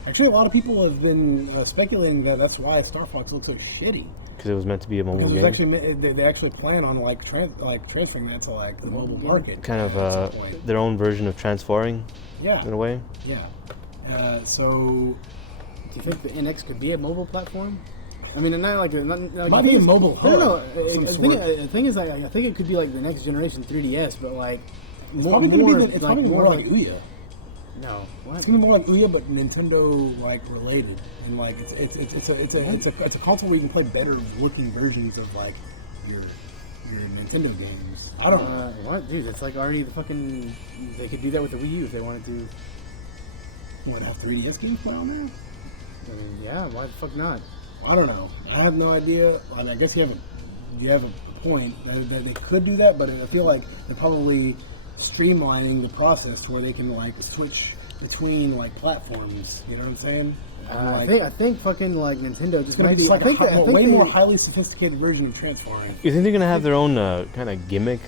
Actually, a lot of people have been speculating that that's why Star Fox looks so shitty. Because it was meant to be a mobile Because game. there's actually they actually plan on like transferring that to like the mobile game? market. Kind of at some point. their own version of transferring Yeah. in a way. Yeah. So Do you think the NX could be a mobile platform? I mean, not like might the be thing a is- mobile No, no. hub of some The thing is, I think it could be like the next generation 3DS, but like it's more, probably gonna more, be it's probably more like Ouya. No, what? It's gonna be more like Ouya, but Nintendo like related, and like it's a console where you can play better looking versions of like your Nintendo games. I don't know. What, dude? It's like already the fucking. They could do that with the Wii U if they wanted to. Want to have 3DS games put on there? I mean, yeah, why the fuck not? I don't know. I have no idea. I mean, I guess you have a point that they could do that, but I feel like they're probably streamlining the process to where they can like switch between like platforms. You know what I'm saying? And, I think fucking like Nintendo just it's gonna might be just like I think a that- I think way they- more highly sophisticated version of transferring. You think they're gonna have their own kind of gimmick?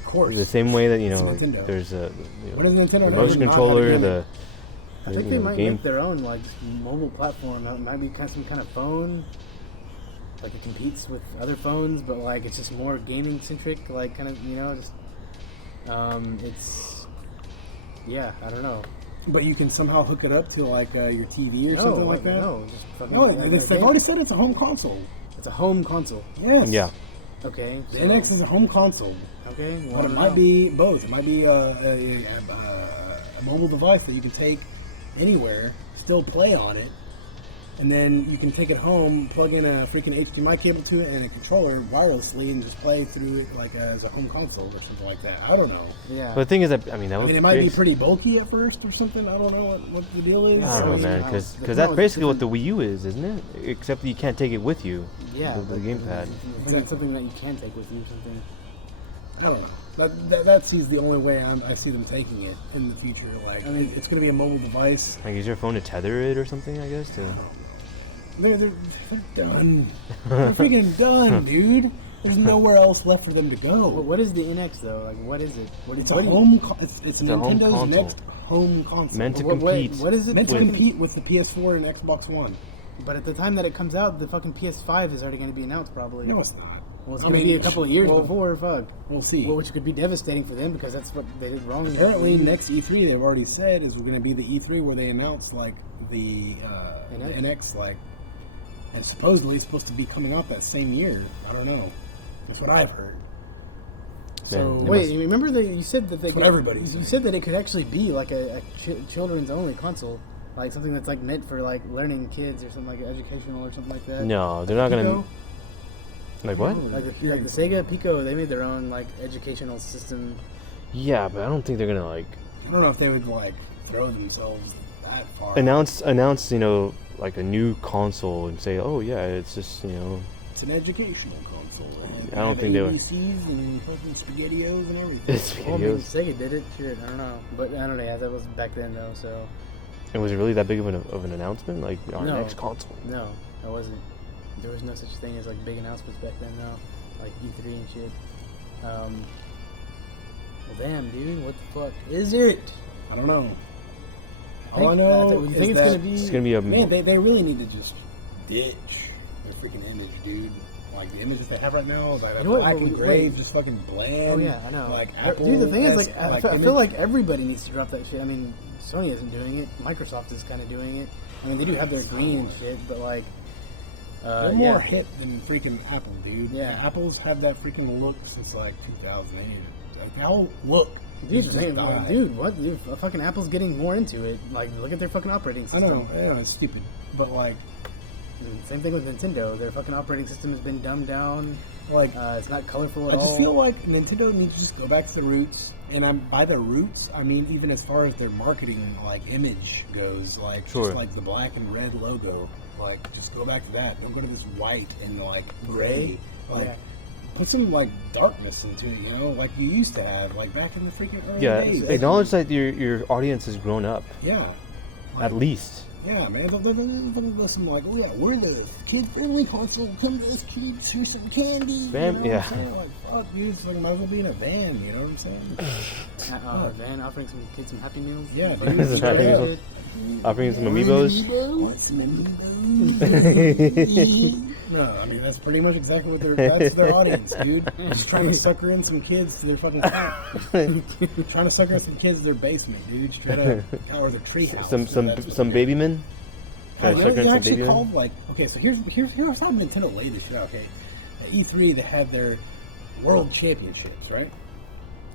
Of course. The same way that It's like, Nintendo. there's a What does Nintendo the do? motion Not have controller, a the I think you they know, might game. make their own like mobile platform. It might be kind of some kind of phone, like it competes with other phones, but like it's just more gaming centric. Like kind of just, it's, yeah, I don't know. But you can somehow hook it up to like your TV or something like that. No, just fucking. No, they've already said it's a home console. It's a home console. Yes. Yeah. Okay. The NX is a home console. Okay. But it might be both. It might be a mobile device that you can take anywhere, still play on it, and then you can take it home, plug in a freaking HDMI cable to it and a controller wirelessly, and just play through it like as a home console or something like that. I don't know. Yeah. But the thing is that I mean it might be pretty bulky at first or something. I don't know what the deal is. I don't know, man, because that's basically what the Wii U is, isn't it? Except that you can't take it with you. Yeah. The gamepad. It's something that you can take with you or something. I don't know. That sees the only way I see them taking it in the future. Like, I mean, it's going to be a mobile device. Like, use your phone to tether it or something, I guess. They're done. They're freaking done, dude. There's nowhere else left for them to go. Well, what is the NX though? Like, what is it? It's Nintendo's console. next home console. Meant to compete. What is it? Meant to compete with the PS4 and Xbox One. But at the time that it comes out, the fucking PS5 is already going to be announced, probably. No, it's not. Well, it's going to be a couple of years before. Fuck. We'll see. Well, which could be devastating for them because that's what they did wrong. Apparently, next E3 they've already said is going to be the E3 where they announce like the NX, like, and supposedly it's supposed to be coming out that same year. I don't know. That's what I've heard. So wait, you remember you said that you said that it could actually be like a children's only console, like something that's like meant for like learning kids or something like educational or something like that. No, they're not gonna. Like what? Like the Sega Pico, they made their own like educational system. Yeah, but I don't think they're gonna like. I don't know if they would like throw themselves that far. Announce, like a new console and say, oh yeah, it's just It's an educational console. I don't think they would. ABCs and fucking SpaghettiOs and everything. Well, I mean, Sega did it. Shit, I don't know, but I don't know. Yeah, that was back then though. So. And was it really that big of an announcement? Like our next console? No, it wasn't. There was no such thing as like big announcements back then, though, like E3 and shit. Well, damn, dude, what the fuck is it? I don't know. All I know you is think that it's gonna be a man. They really need to just ditch their freaking image, dude. Like the images they have right now, like that black and gray, just fucking bland. Oh yeah, I know. Like Apple, dude, the thing is, like, I feel like everybody needs to drop that shit. I mean, Sony isn't doing it. Microsoft is kind of doing it. I mean, they do have their green and shit, but like. They're more hit than freaking Apple, dude. Yeah. Apple's had that freaking look since like 2008. Like the whole look. Dude, what? Dude, fucking Apple's getting more into it. Like, look at their fucking operating system. I know, it's stupid, but like. Same thing with Nintendo. Their fucking operating system has been dumbed down. Like, it's not colorful at all. I just feel like Nintendo needs to just go back to the roots. And by the roots, I mean even as far as their marketing, like image goes, like just like the black and red logo. Like, just go back to that. Don't go to this white and like gray. Like, put some like darkness into it, like you used to have, like back in the freaking early days. Acknowledge that your audience has grown up. Yeah. Like, at least. Yeah, man. Don't listen like, oh yeah, we're the kid-friendly console. Come to us, kids. Here's some candy. Spam, Like, fuck, dude. It's like, might as well be in a van. You know what I'm saying? A van offering some kids some Happy Meals. Yeah, dude. Offering some amiibos. Want some amiibos? No, I mean that's pretty much exactly what that's their audience, dude. Just trying to sucker in some kids to their fucking trying to sucker in some kids to their basement, dude. Straight up, or their treehouse. Some baby men. They actually called like, okay, so here's how Nintendo laid this shit out. Okay, at E3 they had their World Championships, right?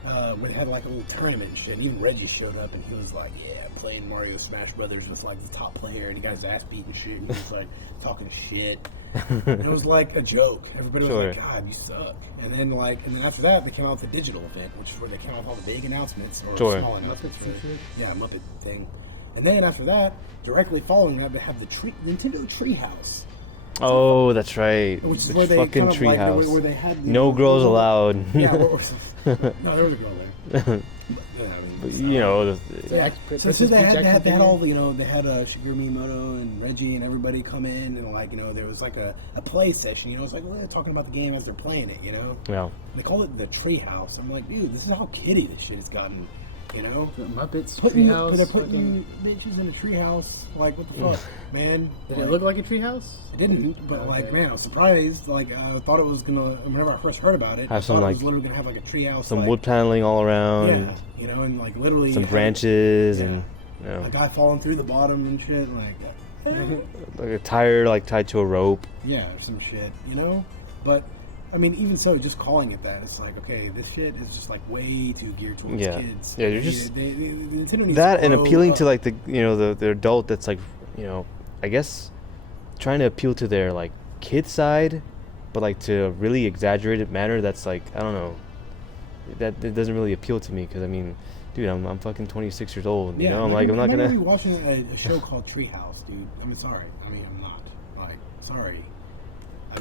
When they had like a little tournament and shit, and even Reggie showed up and he was like, yeah, playing Mario Smash Brothers with like the top player, and he got his ass beat and shit, and he was like talking shit. And it was like a joke. Everybody was like, God, you suck. And then after that they came out with the digital event, which is where they came out with all the big announcements or small announcements. Yeah, Muppet thing. And then after that, directly following that, they have the Nintendo Treehouse. Oh, that's right. Which is the where they fucking kind of treehouse. Like, where they had no girls allowed. Yeah, no, there was a girl there. But you know, so they had all they had Shigeru Miyamoto and Reggie and everybody come in, and there was like a play session. It's like they're talking about the game as they're playing it. Yeah. They call it the Treehouse. I'm like, dude, this is how kiddie this shit has gotten. The Muppets treehouse. They're putting bitches in a treehouse. Like, what the fuck, man? Did it look like a treehouse? It didn't, but man, I was surprised. Like, I thought it was gonna. Whenever I first heard about it, I thought it was literally gonna have like a treehouse, some wood paneling all around. Yeah, and like literally some branches and Yeah. A guy falling through the bottom and shit, Like a tire like tied to a rope. yeah, or some shit, you know. But I mean, even so, just calling it that, it's like, okay, this shit is just like way too geared towards Yeah. kids. Yeah, you're They- just Nintendo needs that to and grow appealing up. to like the adult that's like, I guess trying to appeal to their like kid side, but like to a really exaggerated manner that's like, I don't know, that doesn't really appeal to me, because I mean, dude, I'm fucking 26 years old, you know. I'm like, I'm not gonna be gonna. watching a show called Treehouse, dude. I'm sorry. I mean, I'm not like sorry. I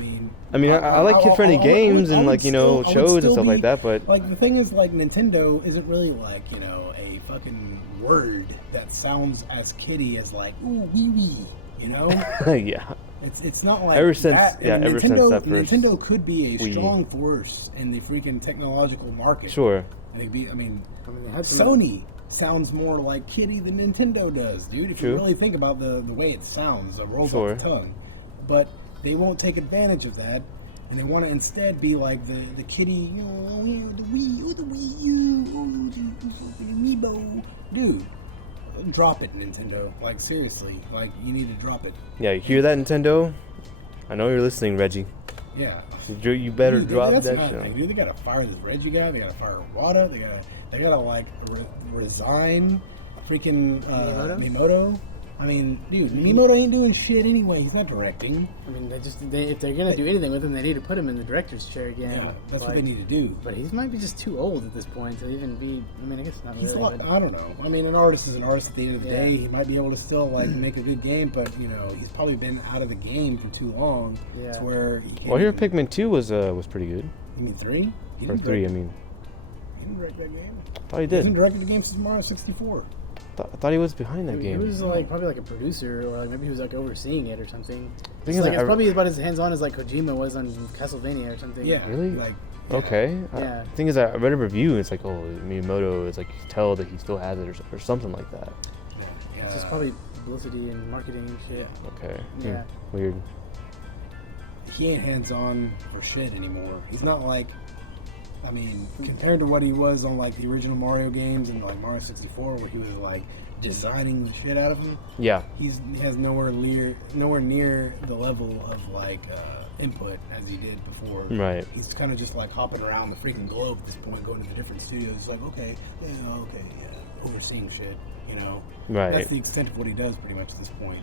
mean, I like kid-friendly games and like, shows and stuff like that, but like the thing is, like, Nintendo isn't really like, a fucking word that sounds as kiddie as like ooh wee wee, you know. yeah. It's not like Ever since- that. yeah, And ever since Nintendo, that first Nintendo could be a Wii. strong force in the freaking technological market. Sure. And they'd be, I mean, they had some- Sony sounds more like kiddie than Nintendo does, dude. If True. you really think about the way it sounds, it rolls Sure. off the tongue. But they won't take advantage of that, and they want to instead be like the kiddie, the Wii U, the Amiibo. Dude, drop it, Nintendo. Like, seriously. Like, you need to drop it. Yeah, you hear that, Nintendo? I know you're listening, Reggie. Yeah. You better Dude, drop that's that another shit. thing, dude. They gotta fire this Reggie guy. They gotta fire Wada. They gotta like resign freaking Miyamoto. I mean, dude, Miyamoto ain't doing shit anyway. He's not directing. I mean, if they're gonna do anything with him, they need to put him in the director's chair again. Yeah, that's what Like, they need to do. But he might be just too old at this point to even be. I mean, I guess not He's really. a lot, but- I don't know. I mean, an artist is an artist at the end of the Yeah. day. He might be able to still like make a good game, but he's probably been out of the game for too long. Yeah. To where he can't. Well, here even- Pikmin 2 was pretty good. You mean 3? He Or didn't 3, I direct- mean. He didn't direct that game. Thought he He did. hasn't directed the game since Mario 64. I thought he was behind that He game. was like probably like a producer, or like maybe he was like overseeing it or something. Thing It's is, like I- it's probably about as hands-on as like Kojima was on Castlevania or something. Yeah. Really? Like. Okay. Yeah. Thing is, I read a review. It's like, oh, Miyamoto is like, you tell that he still has it, or something like that. Yeah. It's just probably publicity and marketing and shit. Okay. Yeah. Weird. He ain't hands-on for shit anymore. He's not like, I mean, compared to what he was on like the original Mario games and like Mario 64, where he was like designing the shit out of them. Yeah. He has nowhere near the level of like input as he did before. Right. He's kind of just like hopping around the freaking globe at this point, going to the different studios. It's like, okay, overseeing shit. Right. That's the extent of what he does pretty much at this point.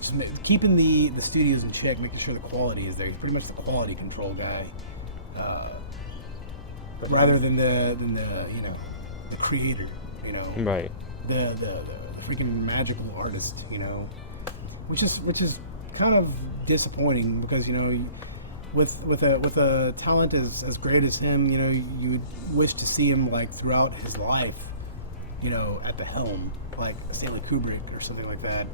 Just keeping the studios in check, making sure the quality is there. He's pretty much the quality control guy, rather than the creator. Right. The freaking magical artist. Which is kind of disappointing because with a talent as great as him, you would wish to see him like throughout his life, at the helm, like Stanley Kubrick or something like that.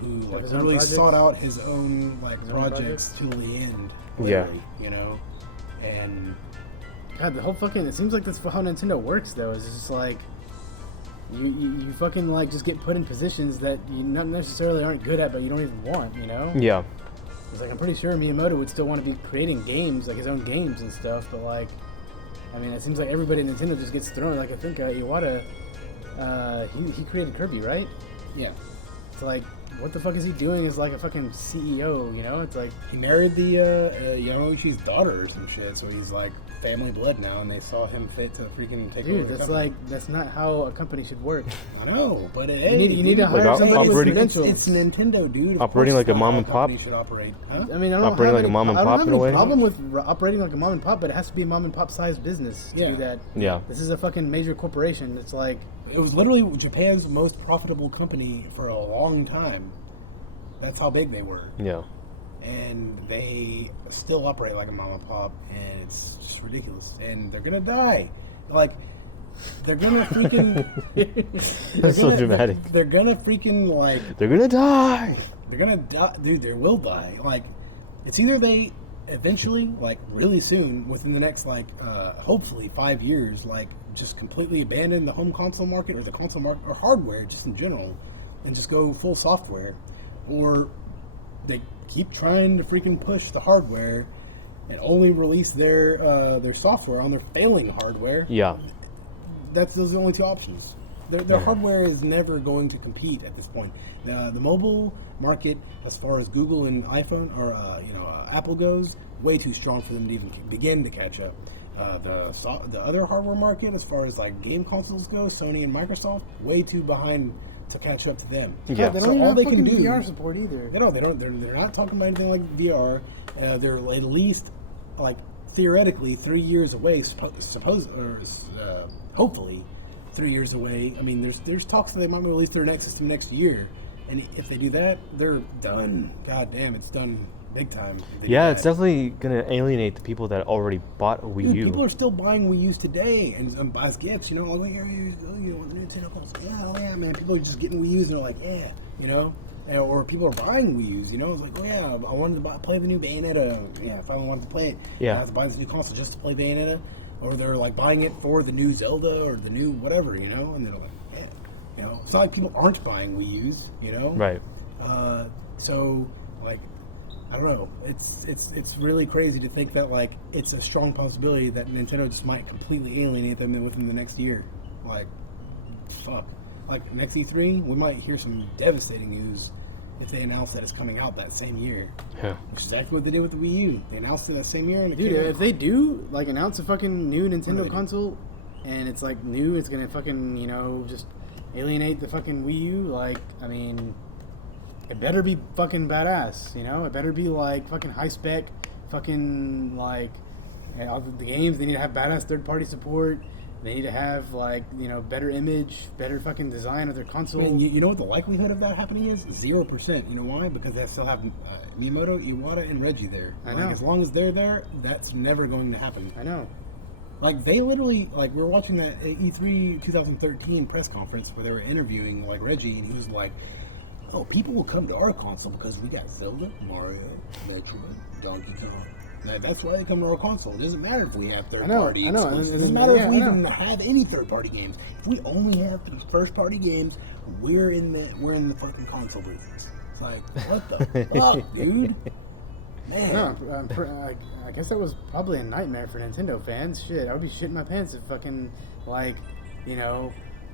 Who like his own really projects? sought out his own like His own projects to the end. Yeah. Literally, and God, the whole fucking. It seems like that's how Nintendo works, though. Is it's just like you fucking like just get put in positions that you not necessarily aren't good at, but you don't even want. Yeah. It's like I'm pretty sure Miyamoto would still want to be creating games, like his own games and stuff. But like, I mean, it seems like everybody at Nintendo just gets thrown. Like I think Iwata, he created Kirby, right? yeah, It's like, what the fuck is he doing as like a fucking CEO? It's like. he married the Yamauchi's daughter or some shit, so he's like family blood now, and they saw him fit to freaking take over Dude, the that's company. that's not how a company should work. I know, but hey, you need to dude, hire Like, somebody with operating- credentials. It's Nintendo, dude. Of Operating course like a that's mom how and company pop? should operate. Huh? I mean, I don't Operating have like a any, mom and I don't pop have in a any way? problem with operating like a mom and pop, but it has to be a mom and pop sized business to Yeah. do that. Yeah. This is a fucking major corporation. It's like, It was literally Japan's most profitable company for a long time. That's how big they were. Yeah. And they still operate like a mom and pop, and it's just ridiculous. And they're gonna die. Like, they're gonna freaking. That's so dramatic. They're gonna freaking, like. They're gonna die. They're gonna die. Dude, they will die. Like, it's either they eventually, like, really soon, within the next, like, hopefully 5 years, like, just completely abandon the home console market or the console market or hardware just in general and just go full software. Or they keep trying to freaking push the hardware and only release their software on their failing hardware. Yeah. Those are the only two options. their hardware is never going to compete at this point. The mobile market, as far as Google and iPhone or Apple goes, way too strong for them to even begin to catch up. The other hardware market, as far as like game consoles go, Sony and Microsoft, way too behind to catch up to them. Yeah. They So don't even all have they fucking can do- VR support either. No, they don't. They're not talking about anything like VR. They're at least like theoretically 3 years away. Hopefully 3 years away. I mean, there's talks that they might release their next system next year, and if they do that, they're done. God damn, it's done big time. if they do Yeah, that. it's definitely gonna alienate the people that already bought a Wii Dude, U. people are still buying Wii U's today and buys gifts. You know, like, oh, you want the Nintendo console? Yeah, oh, yeah, man. People are just getting Wii U's and they're like, yeah, you know. Or people are buying Wii U's. You know, it's like, oh yeah, I wanted to play the new Bayonetta. Yeah, I finally wanted to play it. Yeah. I have to buy this new console just to play Bayonetta. Or they're like buying it for the new Zelda or the new whatever. You know, and they're like, yeah, you know, it's not like people aren't buying Wii U's. You know, Right. So like, I don't know. It's really crazy to think that like it's a strong possibility that Nintendo just might completely alienate them within the next year. Like, fuck. Like next E3, we might hear some devastating news if they announce that it's coming out that same year. Yeah. Which is exactly what they did with the Wii U. They announced it that same year, and it Dude, came out. if they do like announce a fucking new do Nintendo they do? console, and it's like new, it's gonna fucking just alienate the fucking Wii U. Like, I mean, it better be fucking badass. It better be like fucking high spec, fucking like all the games. They need to have badass third party support. They need to have like better image, better fucking design of their console. I mean, you know what the likelihood of that happening is? 0%. You know why? Because they still have Miyamoto, Iwata, and Reggie there. I Like, know. as long as they're there, that's never going to happen. I know. Like, they literally, like, we were watching that E3 2013 press conference where they were interviewing, like, Reggie, and he was like, oh, people will come to our console because we got Zelda, Mario, Metroid, Donkey Kong. Now, that's why they come to our console. It doesn't matter if we have third-party I know. exclusives. It And- doesn't matter yeah, if we I know. even have any third-party games. If we only have first-party games, we're in the fucking console business. It's like, what the fuck, dude? Man. No, I guess that was probably a nightmare for Nintendo fans. Shit, I would be shitting my pants if fucking like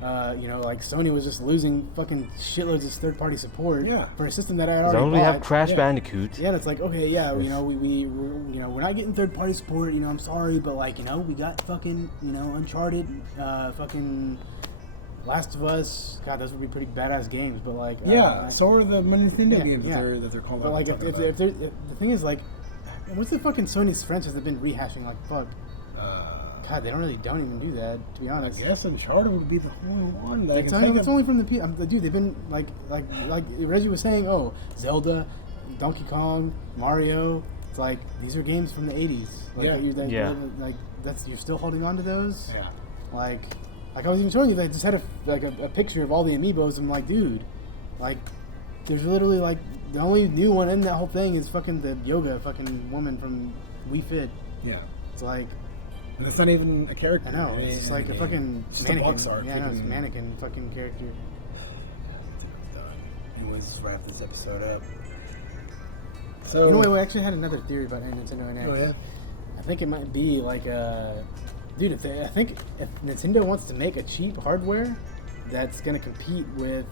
like Sony was just losing fucking shitloads of third-party support Yeah. for a system that I They already only bought. have Crash yeah. Bandicoot. Yeah, and it's like, okay, yeah, we're not getting third-party support. I'm sorry, but like, we got fucking, Uncharted, fucking Last of Us. God, those would be pretty badass games. But like, Yeah, so are the Nintendo Yeah, games yeah. that they're calling. But like, if the thing is like, what's the fucking Sony's franchise they've been rehashing like fuck? God, they don't even do that, to be I honest. guess Uncharted would be the only one that It's can take it's only from the dude. They've been like Reggie was saying. Oh, Zelda, Donkey Kong, Mario. It's like these are games from the '80s. Like, Yeah. Yeah. Like you're still holding on to those. Yeah. Like I was even showing you. They just had a picture of all the amiibos. I'm like, dude, like there's literally like the only new one in that whole thing is fucking the yoga fucking woman from Wii Fit. Yeah. It's like. And it's not even a character. I know, it's just like a fucking It's just a mannequin. box art. Yeah, I know, it's a mannequin fucking character. Anyways, let's wrap this episode up. So, You know what? We actually had another theory about Nintendo NX. Oh yeah. I think it might be like dude. I think if Nintendo wants to make a cheap hardware that's gonna compete with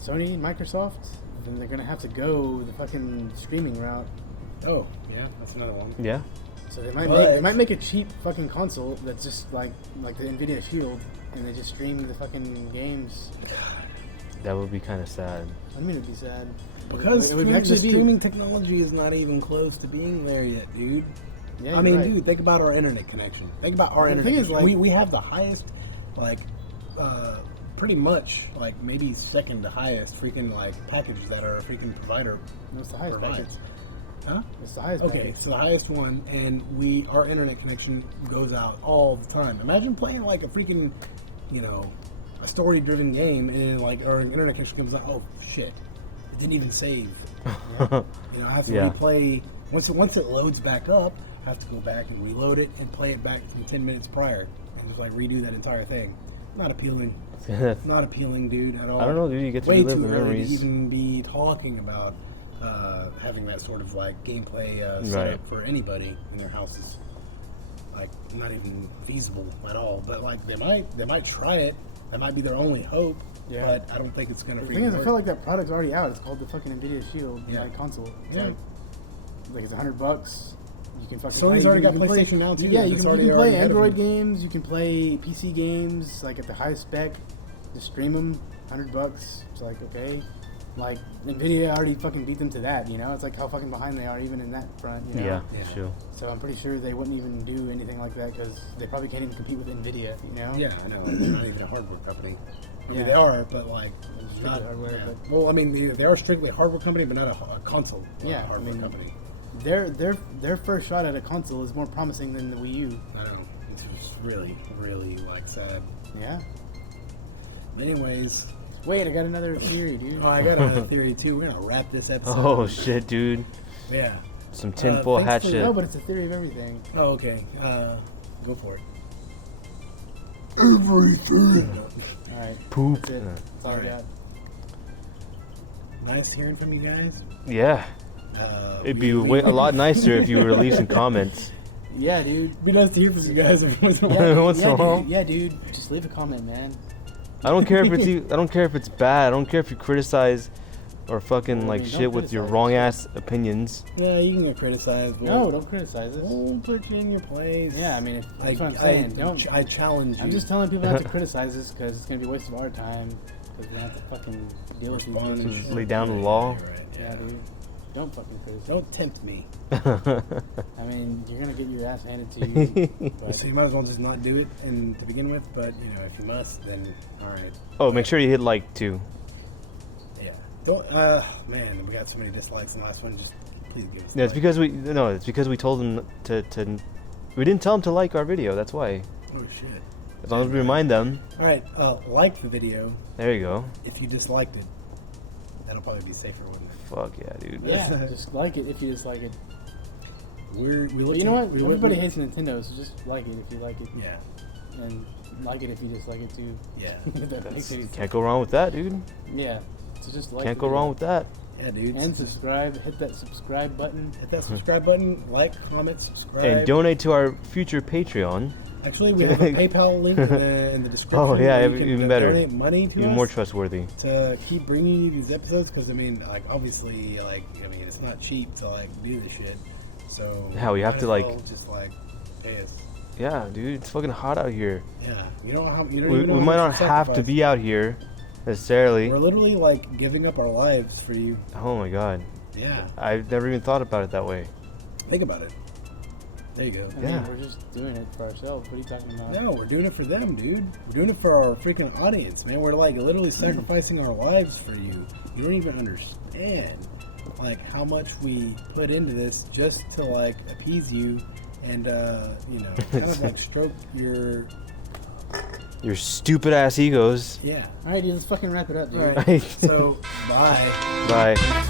Sony and Microsoft, then they're gonna have to go the fucking streaming route. Oh yeah, that's another one. Yeah. So they might But- they might make a cheap fucking console that's just like the Nvidia Shield, and they just stream the fucking games. That would be kind of sad. I mean, it'd be sad. Because it would the actually be. streaming technology is not even close to being there yet, dude. Yeah, I you're mean, right. dude, think about our internet connection. Think about our The internet. thing is, connection. like- we have the highest, like, pretty much, like maybe second to highest freaking like package that our freaking provider It's the highest provides. package. Huh? It's the highest Okay, package. so the highest one, and our internet connection goes out all the time. Imagine playing like a freaking, a story-driven game, and then like our internet connection comes out. Oh shit, it didn't even save. I have to Yeah. replay once it loads back up. I have to go back and reload it and play it back from 10 minutes prior, and just like redo that entire thing. Not appealing. Not appealing, dude, at all. I don't know, dude. You get to Way relive too the early memories. to even be talking about having that sort of like gameplay Right. setup for anybody in their houses. like not even feasible at all. But like they might try it. That might be their only hope. Yeah. But I don't think it's gonna. The thing is, I feel like that product's already out. It's called the fucking Nvidia Shield console. It's Yeah. like it's $100. You can fucking. Sony's play, already you got can play- PlayStation now too. Yeah, you It's can already play ahead of Android them. games. You can play PC games like at the highest spec. Just stream them. $100. It's like okay. Like Nvidia already fucking beat them to that. You know, it's like how fucking behind they are even in that front. You know? Yeah, Yeah. sure. So I'm pretty sure they wouldn't even do anything like that because they probably can't even compete with Nvidia. You know. Yeah, I know. They're not even a hardware company. I mean, Yeah. they are, but like Strictly not hardware, yeah. but- Well, I mean, they are strictly a hardware company, but not a console. Yeah, I hardware mean- company. Their first shot at a console is more promising than the Wii U. I don't know. It's just really, really like sad. Yeah. Anyways, Wait, I got another theory, dude. I got a theory too. We're gonna wrap this episode. Oh shit, dude. Yeah. Some tinfoil hat thanks for- shit. No, but it's a theory of everything. Oh, okay. Go for it. Everything. All right. Poop. That's it. That's all I Alright. got. Nice hearing from you guys. Yeah. It'd be a lot nicer if you would leave some comments. Yeah, dude. It'd be nice to hear from you guys every once in a Yeah, while. What's yeah, wrong? Dude. Yeah, dude. Just leave a comment, man. I don't care if it's I don't care if it's bad. I don't care if you criticize or fucking I like mean, shit don't with your criticize wrong ass opinions. Yeah, you can get criticized. No, don't criticize us. We'll put you in your place. Yeah, I mean, that's what I'm saying. Don't. I challenge you. I'm just telling people not to criticize us because it's gonna be a waste of our time. Because we have to fucking deal with these Respond and bitches. Just lay down the law. You're right, Yeah, dude. Don't fucking criticize. Don't tempt me. I mean, you're gonna get your ass handed to you. But So you might as well just not do it and to begin with. But you know, if you must, then all right. Oh, make sure you hit like too. Yeah. Don't. Man, we got so many dislikes in the last one. Just please give us. Yeah, it's because we told them to we didn't tell them to like our video. That's why. Oh shit. As long as we remind them. All right. Like the video There you go. if you disliked it. That'll probably be safer, wouldn't it? Fuck yeah, dude. yeah, just like it if you dislike it. We But look. you know what? We Everybody hates Nintendo, so just like it if you like it, Yeah. and like it if you dislike it too. Yeah. If that makes any Can't sense. go wrong with that, dude. Yeah. So just like. Can't the go video. wrong with that. Yeah, dude. And Just subscribe. Hit that subscribe button. hit that subscribe button. Like, comment, subscribe. And donate to our future Patreon. Actually, we have a PayPal link in the description. Oh, yeah, where you can even better. Donate money to Even us more trustworthy. to keep bringing you these episodes because I mean, like, obviously, like, I mean, it's not cheap to like do this shit. So Yeah, we have might to, as like- well just like pay us. Yeah, dude, it's fucking hot out here. Yeah, you don't have. You don't We even know might how not much have to sacrifice. be out here necessarily. We're literally like giving up our lives for you. Oh my god. Yeah, I've never even thought about it that way. think about it. There you go. I Yeah. mean, we're just doing it for ourselves. What are you talking about? No, we're doing it for them, dude. We're doing it for our freaking audience, man. We're like literally sacrificing our lives for you. You don't even understand like how much we put into this just to like appease you and you know, kind of like stroke your Your stupid ass egos. yeah. All right, dude. Let's fucking wrap it up, dude. All right. So, bye. Bye.